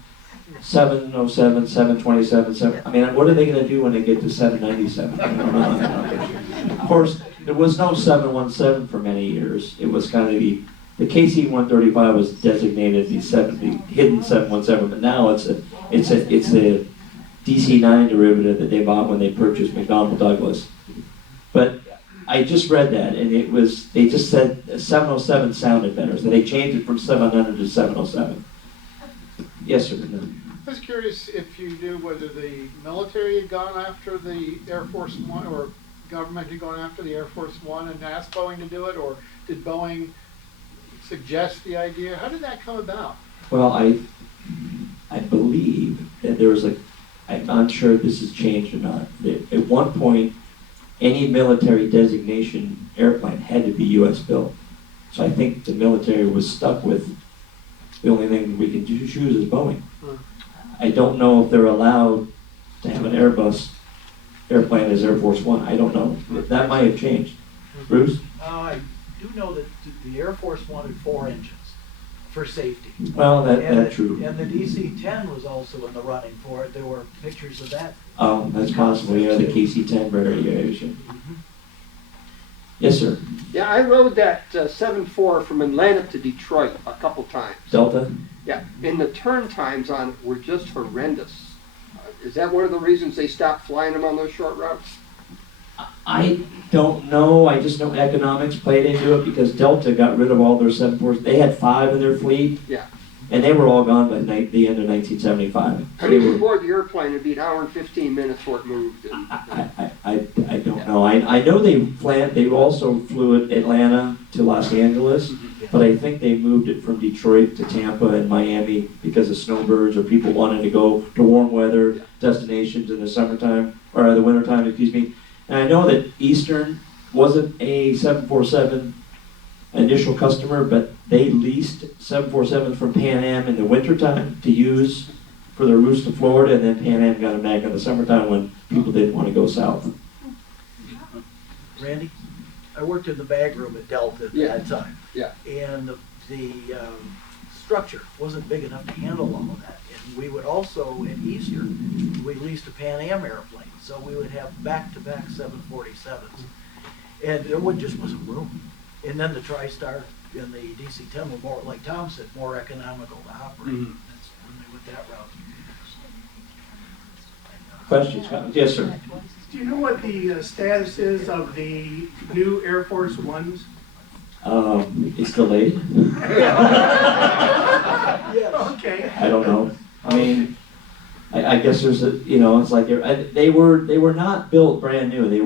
707, 727, I mean, what are they going to do when they get to 797? I don't know. Of course, there was no 717 for many years. It was kind of the KC-135 was designated the hidden 717, but now it's a DC-9 derivative that they bought when they purchased McDonnell Douglas. But I just read that, and they just said 707 sounded better, so they changed it from 700 to 707. Yes, sir. I was curious if you knew whether the military had gone after the Air Force One, or government had gone after the Air Force One and asked Boeing to do it, or did Boeing suggest the idea? How did that come about? Well, I believe that there was I'm not sure if this has changed or not. At one point, any military designation airplane had to be U.S. built. So I think the military was stuck with the only thing we can choose is Boeing. I don't know if they're allowed to have an Airbus airplane as Air Force One. I don't know. That might have changed. Bruce? I do know that the Air Force wanted 4 engines for safety. Well, And that's true. And the DC-10 was also in the running for it. There were pictures of that. Oh, that's possible, yeah, the KC-10 variation. Yes, sir. Yeah, I rode that 7.4 from Atlanta to Detroit a couple times. Delta? Yeah, and the turn times on it were just horrendous. Is that one of the reasons they stopped flying them on those short routes? I don't know. I just know economics played into it because Delta got rid of all their 747s. They had 5 in their fleet. Yeah. And they were all gone by the end of 1975. I mean, you board the airplane, it'd be an hour and 15 minutes before it moved. I don't know. I know they also flew at Atlanta to Los Angeles, but I think they moved it from Detroit to Tampa and Miami because of snowbirds or people wanting to go to warm weather destinations in the summertime, or the wintertime, excuse me. And I know that Eastern wasn't a 747 initial customer, but they leased 747s from Pan Am in the wintertime to use for their routes to Florida, and then Pan Am got them back in the summertime when people didn't want to go south. Randy, I worked in the bag room at Delta at that time. Yeah. And the structure wasn't big enough to handle all of that. And we would also, in Eastern, we leased a Pan Am airplane, so we would have back-to-back 747s. And there just wasn't room. And then the TriStar and the DC-10 were more, like Tom said, more economical to operate. That's when they went that route. Questions, comments? Yes, sir. Do you know what the status is of the new Air Force Ones? It's delayed. Okay. I don't know. I mean, I guess there's a, it's like they were not built brand new. They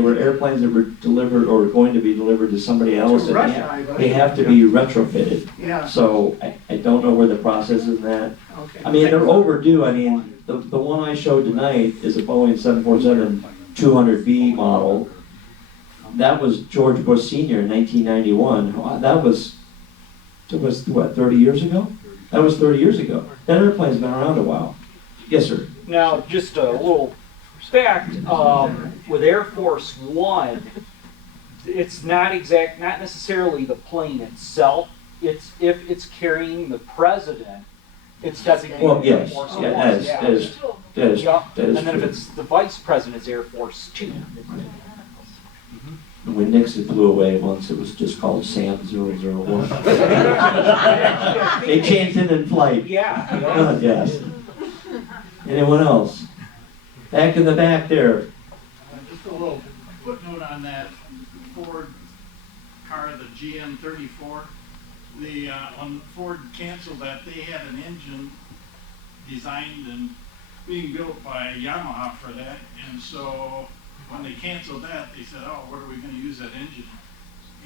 were airplanes that were delivered or going to be delivered to somebody else. To And Russia, they have to be retrofitted. Yeah. So I don't know where the process is in that. Okay. I mean, they're overdue. I mean, the one I showed tonight is a Boeing 747 200B model. That was George Bush Sr. in 1991. That was what, 30 years ago? That was 30 years ago. That airplane's been around a while. Yes, sir. Now, just a little fact, with Air Force One, it's not necessarily the plane itself. It's if it's carrying the president, it's designated Well, Air yes, Force yeah, One. that is Yeah. that is And then if true. it's the vice president, it's Air Force Two. When Nixon flew away once, it was just called Sam 001. They changed it in flight. Yeah. Yes. Anyone else? Back in the back there. Just a little footnote on that Ford car, the GM34. When Ford canceled that, they had an engine designed and being built by Yamaha for that, and so when they canceled that, they said, oh, what are we going to use that engine?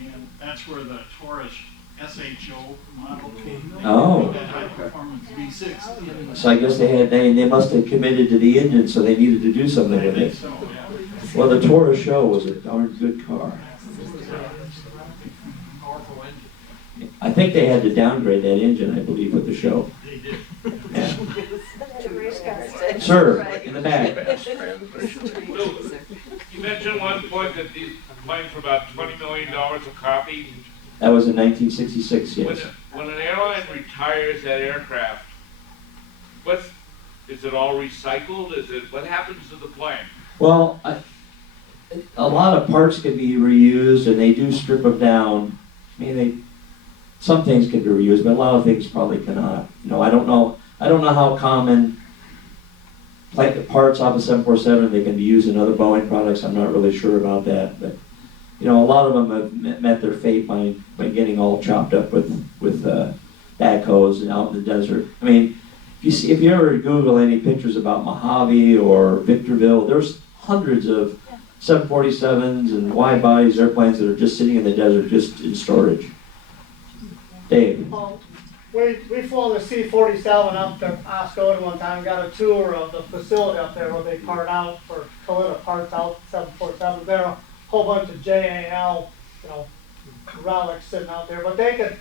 And that's where the Taurus SHO model came. Oh. That high performance V6. So I guess they must have committed to the engine, so they needed to do something with it. So, yeah. Well, the Taurus show was a darn good car. Powerful engine. I think they had to downgrade that engine, I believe, with the show. They did. Yeah. Sir, in the back. You mentioned one point that these planes were about $20 million a copy. That was in 1966, yes. When an airline retires that aircraft, is it all recycled? What happens to the plane? Well, a lot of parts can be reused, and they do strip them down. I mean, some things can be reused, but a lot of things probably cannot. I don't know how common parts off a 747 they can be used in other Boeing products. I'm not really sure about that, but a lot of them have met their fate by getting all chopped up with backhoes and out in the desert. I mean, if you ever Google any pictures about Mojave or Victorville, there's hundreds of 747s and wide bodies airplanes that are just sitting in the desert, just in storage. Dave. We flew the C-47 up to Oscoda one time, got a tour of the facility up there where they part out for Toyota parts out 747. There are a whole bunch of JAL, relics sitting out there. But they could,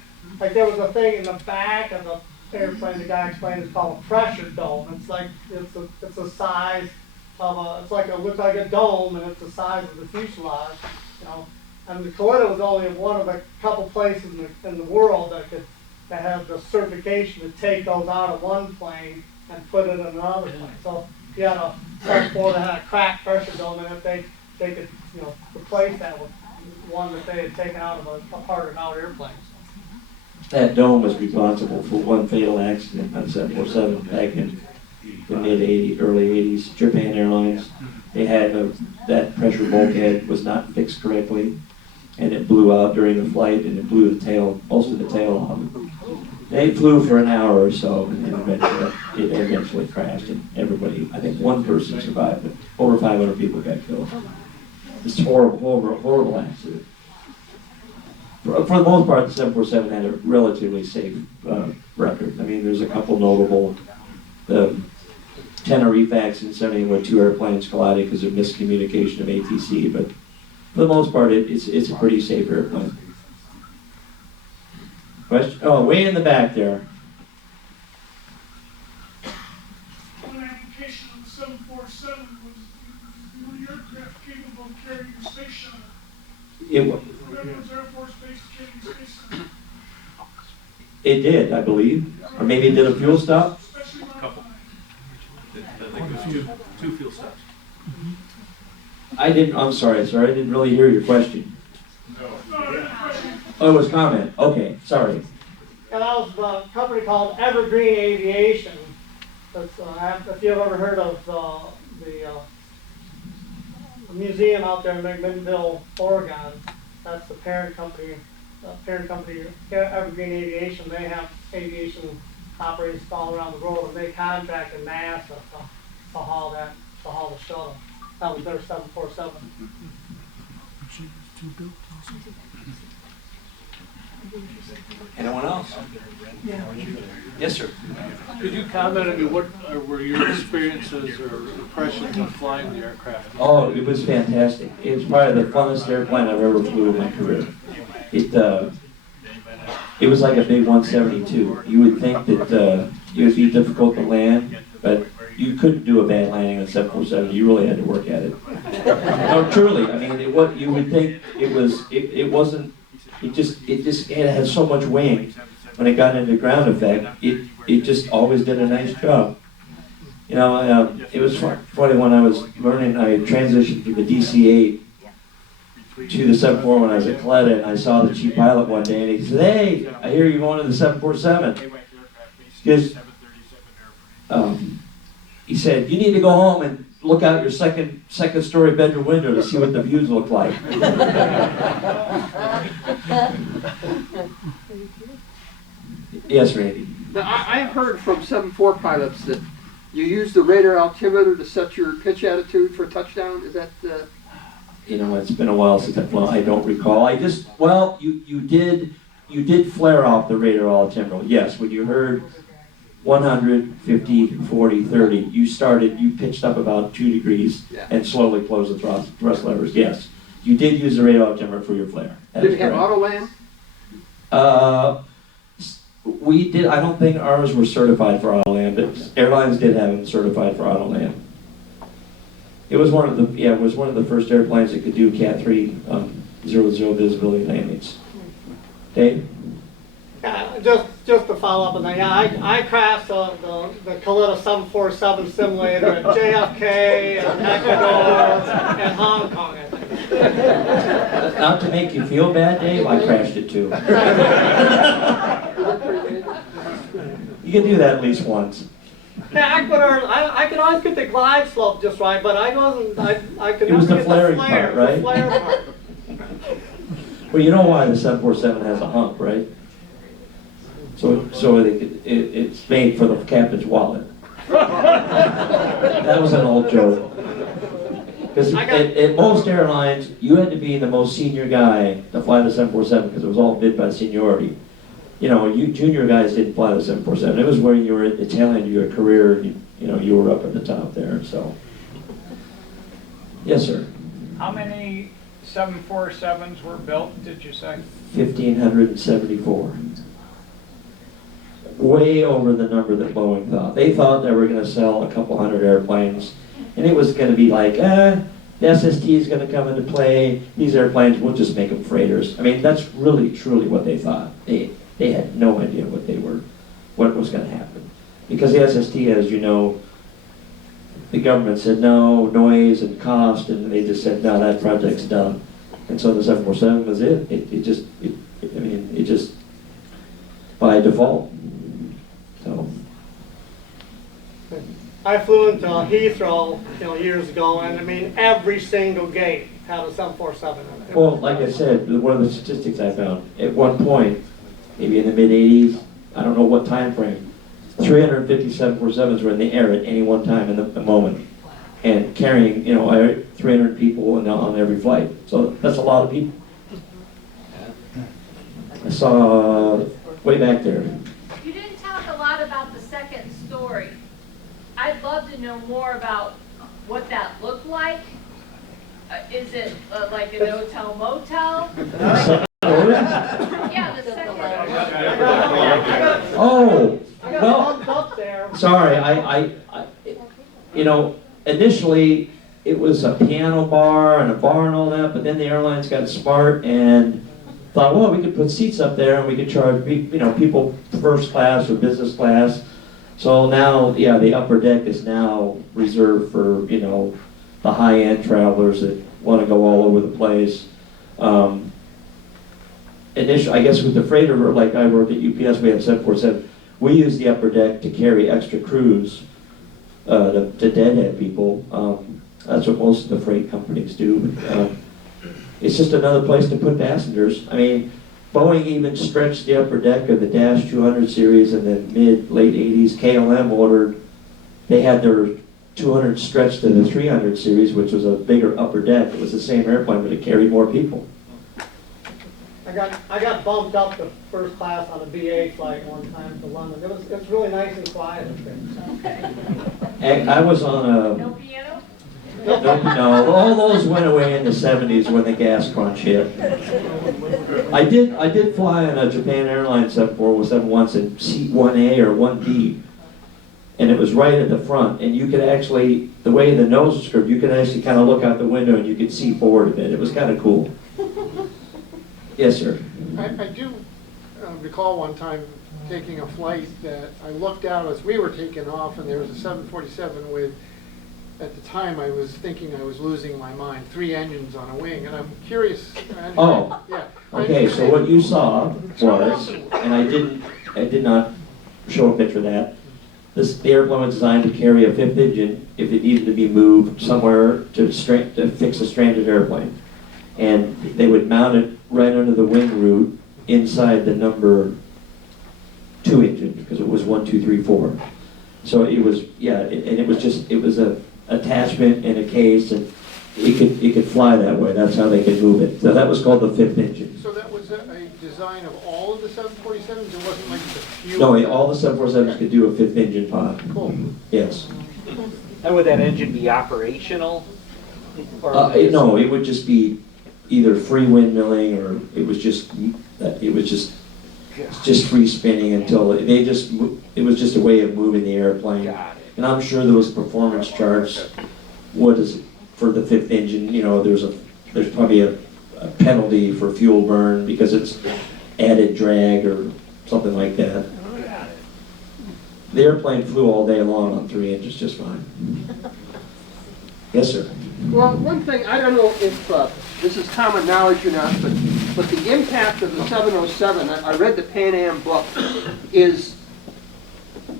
there was a thing in the back of the airplane the guy explained is called a pressure dome. It's like, it's a size of a, it's like it looks like a dome, and it's the size of the fuselage, you know. And the Kalita was only one of a couple places in the world that had the certification to take those out of one plane and put it in another plane. So if you had a 74 that had a cracked pressure dome in it, they could, you know, replace that with one that they had taken out of a parted out airplane. That dome was responsible for one fatal accident on 747 back in the mid-'80s, early 80s, Japan Airlines. They had that pressure bulkhead was not fixed correctly, and it blew out during the flight, and it blew the tail, most of the tail off. They flew for an hour or so, and it eventually crashed, and everybody, I think one person survived, but over 500 people got killed. It's horrible accident. For the most part, the 747 had a relatively safe record. I mean, there's a couple notable. The Tenerife accident, 70 where two airplanes collided because of miscommunication of ATC, but for the most part, it's a pretty safe airplane. Question? Oh, way in the back there. One application of the 747 was the aircraft capable of carrying a space shuttle. Edwards Air Force Base carrying space shuttle. It did, I believe. Or maybe it did a fuel stop. Especially Couple. I think it was two fuel stops. I'm sorry, sir. I didn't really hear your question. Oh, it was comment. Okay, sorry. And that was a company called Evergreen Aviation. That's, if you've ever heard of the museum out there in McMinnville, Oregon, that's the parent company. Evergreen Aviation. They have aviation operators all around the world, and they contracted NASA to haul the shuttle. That was their 747. Anyone else? Yes, sir. Could you comment on what were your experiences or impressions of flying the aircraft? Oh, it was fantastic. It was probably the funnest airplane I've ever flew in my career. It was like a big 172. You would think that it would be difficult to land, but you couldn't do a bad landing on a 747. You really had to work at it. No, truly. I mean, you would think it wasn't. It had so much wing. When it got into ground effect, it just always did a nice job. You know, it was funny when I was learning. I transitioned from the DC-8 to the 747 when I was at Coletta, and I saw the chief pilot one day, and he said, "Hey, I hear you're going to the 747." Because he said, "You need to go home and look out your second story bedroom window to see what the views look like." Yes, Randy. Now, I heard from 7-4 pilots that you use the radar altimeter to set your pitch attitude for a touchdown. Is that? You know, it's been a while since I don't recall. You did flare off the radar altimeter. Yes, when you heard 100, 50, 40, 30, you pitched up about 2 degrees and slowly closed the thrust levers. Yes, you did use the radar altimeter for your flare. Did it have auto land? We did. I don't think ours were certified for auto land, but airlines did have them certified for auto land. It was one of the first airplanes that could do Cat 3 0-0 visibility landings. Dave? Just to follow up on that, I crashed the Kalita 747 simulator at JFK and Ecuador and Hong Kong, I think. Not to make you feel bad, Dave, I crashed it too. You can do that at least once. Yeah, I could always get the glide slope just right, but I could It was never the get flaring the flare, part, right? The flare part. Well, you know why the 747 has a hump, right? So it's made for the captain's wallet. That was an old joke. Because at most airlines, you had to be the most senior guy to fly the 747 because it was all bid by seniority. You know, you junior guys didn't fly the 747. It was where you were at the tail end of your career, and you were up at the top there. So, yes, sir. How many 747s were built? Did you say? 1,574. way over the number that Boeing thought. They thought they were going to sell a couple hundred airplanes, and it was going to be like, the SST is going to come into play. These airplanes, we'll just make them freighters. I mean, that's really, truly what they thought. They had no idea what was going to happen. Because the SST, as you know, the government said no, noise and cost, and they just said, no, that project's done. And so the 747 was it. It just, by default. So. I flew into Heathrow, years ago, and I mean, every single gate had a 747 in it. Well, like I said, one of the statistics I found, at one point, maybe in the mid-'80s, I don't know what time frame, 350 747s were in the air at any one time in the moment, and carrying, 300 people on every flight. So that's a lot of people. I saw way back there. You didn't talk a lot about the second story. I'd love to know more about what that looked like. Is it like an hotel motel? Yeah, the second. Oh, well, sorry, initially it was a piano bar and a bar and all that, but then the airlines got smart and thought, well, we could put seats up there and we could charge people first class or business class. So now, yeah, the upper deck is now reserved for, the high-end travelers that want to go all over the place. Initially, I guess with the freighter, like I worked at UPS, we had 747. We use the upper deck to carry extra crews to deadhead people. That's what most of the freight companies do. It's just another place to put passengers. I mean, Boeing even stretched the upper deck of the Dash 200 series in the late 80s. KLM ordered, they had their 200 stretched to the 300 series, which was a bigger upper deck. It was the same airplane, but it carried more people. I got bumped up to first class on a BA flight one time to London. It was really nice and quiet up there. And I was on a... No piano? No, all those went away in the 70s when the gas crunch hit. I did fly on a Japan Airlines 747 once in seat 1A or 1B, and it was right at the front, and you could actually, the way the nose was curved, you could actually kind of look out the window and you could see forward a bit. It was kind of cool. Yes, sir. I do recall one time taking a flight that I looked out as we were taking off, and there was a 747 with, at the time I was thinking I was losing my mind, 3 engines on a wing, and I'm curious. Oh, yeah. okay, so what you saw was, and I did not show a picture of that, the airplane was designed to carry a 5th engine if it needed to be moved somewhere to fix a stranded airplane. And they would mount it right under the wing root inside the number 2 engine, because it was 1, 2, 3, 4. So it was, yeah, and it was a attachment in a case, and it could fly that way. That's how they could move it. So that was called the 5th engine. So that was a design of all of the 747s? It wasn't like the few? No, all the 747s could do a 5th engine pod. Cool. Yes. And would that engine be operational? No, it would just be either free windmilling, or it was just free spinning until it was just a way of moving the airplane. Got it. And I'm sure there was performance charts. What is it for the 5th engine? There's probably a penalty for fuel burn because it's added drag or something like that. The airplane flew all day long on 3 inches just fine. Yes, sir. Well, one thing, I don't know if this is common knowledge or not, but the impact of the 707, I read the Pan Am book, is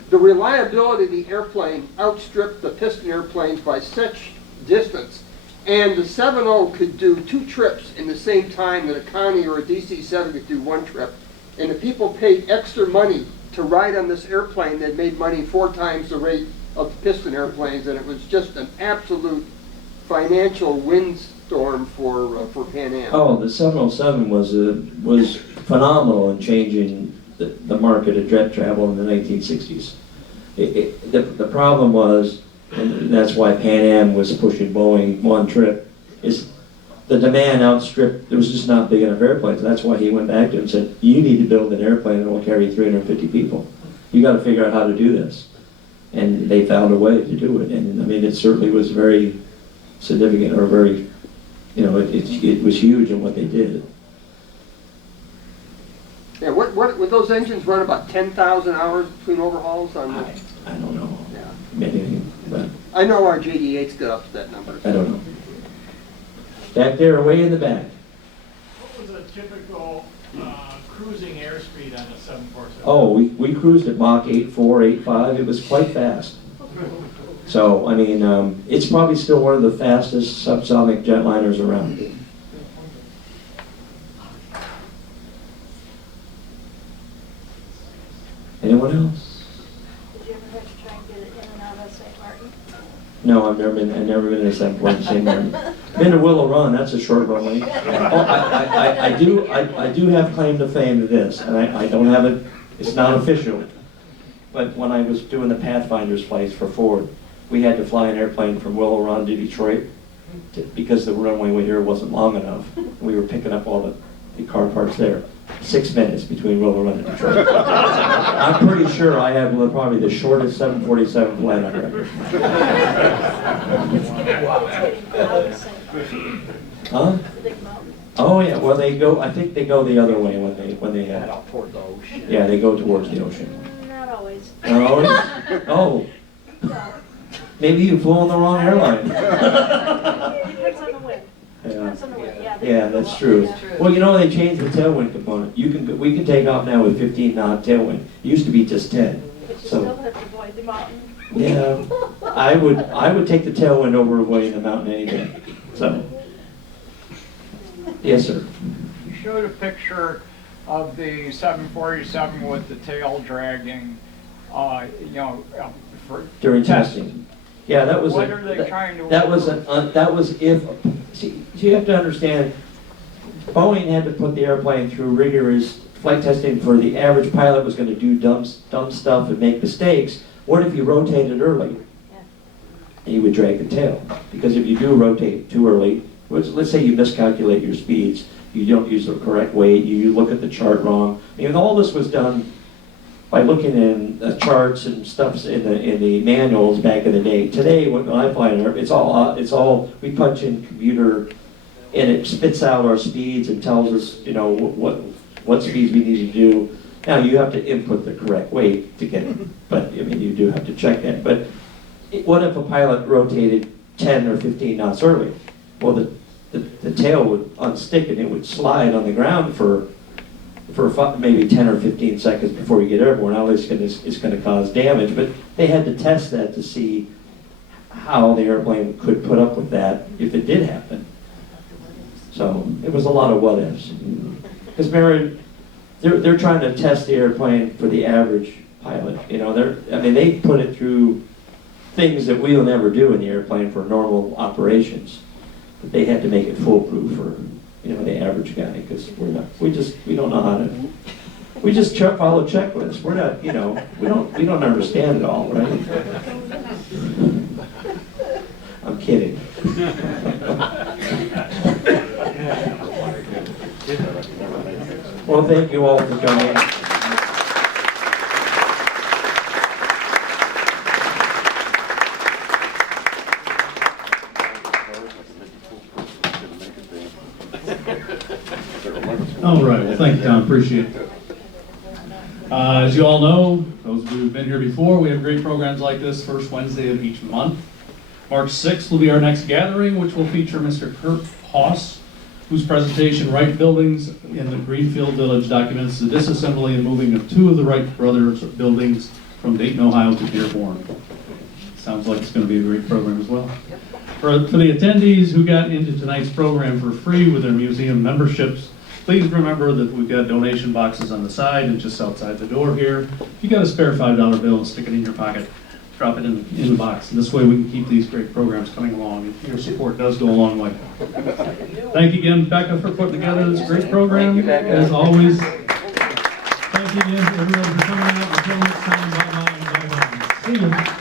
the reliability of the airplane outstripped the piston airplanes by such distance. And the 70 could do 2 trips in the same time that a Connie or a DC-7 could do 1 trip. And if people paid extra money to ride on this airplane, they'd made money 4 times the rate of the piston airplanes, and it was just an absolute financial windstorm for Pan Am. Oh, the 707 was phenomenal in changing the market of jet travel in the 1960s. The problem was, and that's why Pan Am was pushing Boeing 1 trip, is the demand outstripped, there was just not big enough airplanes. That's why he went back to him and said, you need to build an airplane that will carry 350 people. you got to figure out how to do this. And they found a way to do it. And I mean, it certainly was very significant, or very, you know, it was huge in what they did. Yeah, what would those engines run about 10,000 hours between overhauls on the? I don't know. Yeah. Maybe, but I know our JD8s got up to that number. I don't know. Back there, way in the back. What was a typical cruising airspeed on a 747? Oh, we cruised at Mach 8.4, 8.5. It was quite fast. So, I mean, it's probably still one of the fastest subsonic jetliners around. Anyone else? Did you ever have to try and get it in and out of St. Martin? No, I've never been to St. Martin. Been to Willow Run, that's a short runway. Oh, I do have claim to fame to this, and I don't have it, it's not official. But when I was doing the Pathfinder's flights for Ford, we had to fly an airplane from Willow Run to Detroit because the runway here wasn't long enough. We were picking up all the car parts there. 6 minutes between Willow Run and Detroit. I'm pretty sure I have probably the shortest 747 flight on record. Huh? Oh yeah, well they go, I think they go the other way when they head out toward the ocean. Yeah, they go towards the ocean. Not always. Not always? Oh. Maybe you flew on the wrong airline. Depends on the wind. Depends on the wind, yeah. Yeah, that's true. Well, you know, they changed the tailwind component. We can take off now with 15 knot tailwind. It used to be just 10. But you So, still have to avoid the mountain. yeah, I would take the tailwind over avoiding the mountain any day. So, yes, sir. You showed a picture of the 747 with the tail dragging, you know, for During testing. Yeah, that was What are they trying to that was if, see, you have to understand, Boeing had to put the airplane through rigorous flight testing for the average pilot was going to do dumb stuff and make mistakes. What if you rotated early? And you would drag the tail. Because if you do rotate too early, let's say you miscalculate your speeds, you don't use the correct weight, you look at the chart wrong. I mean, all this was done by looking in the charts and stuff in the manuals back in the day. Today, when I fly in, it's all we punch in computer, and it spits out our speeds and tells us, you know, what speeds we need to do. Now you have to input the correct weight to get it, but I mean you do have to check that. But what if a pilot rotated 10 or 15 knots early? Well, the tail would unstick and it would slide on the ground for maybe 10 or 15 seconds before you get airborne. Now it's going to cause damage, but they had to test that to see how the airplane could put up with that if it did happen. So it was a lot of what ifs. Because they're trying to test the airplane for the average pilot. You know, they put it through things that we'll never do in the airplane for normal operations. But they had to make it foolproof for, you know, the average guy, because we don't know how to, we just follow checklists. We're not, you know, we don't understand it all, right? I'm kidding. Well, thank you all for coming. All right, well, thank you, Tom, appreciate it. As you all know, those of you who've been here before, we have great programs like this first Wednesday of each month. March 6th will be our next gathering, which will feature Mr. Kurt Haas, whose presentation, Wright Buildings in the Greenfield Village, documents the disassembly and moving of 2 of the Wright brothers buildings from Dayton, Ohio to Dearborn. Sounds like it's going to be a great program as well. For the attendees who got into tonight's program for free with their museum memberships, please remember that we've got donation boxes on the side and just outside the door here. If you got a spare $5 bill, stick it in your pocket, drop it in the box. And this way we can keep these great programs coming along. Your support does go a long way. Thank you again, Becca, for putting together this great program. As always, thank you again to everyone for coming out. Until next time, bye-bye. See you.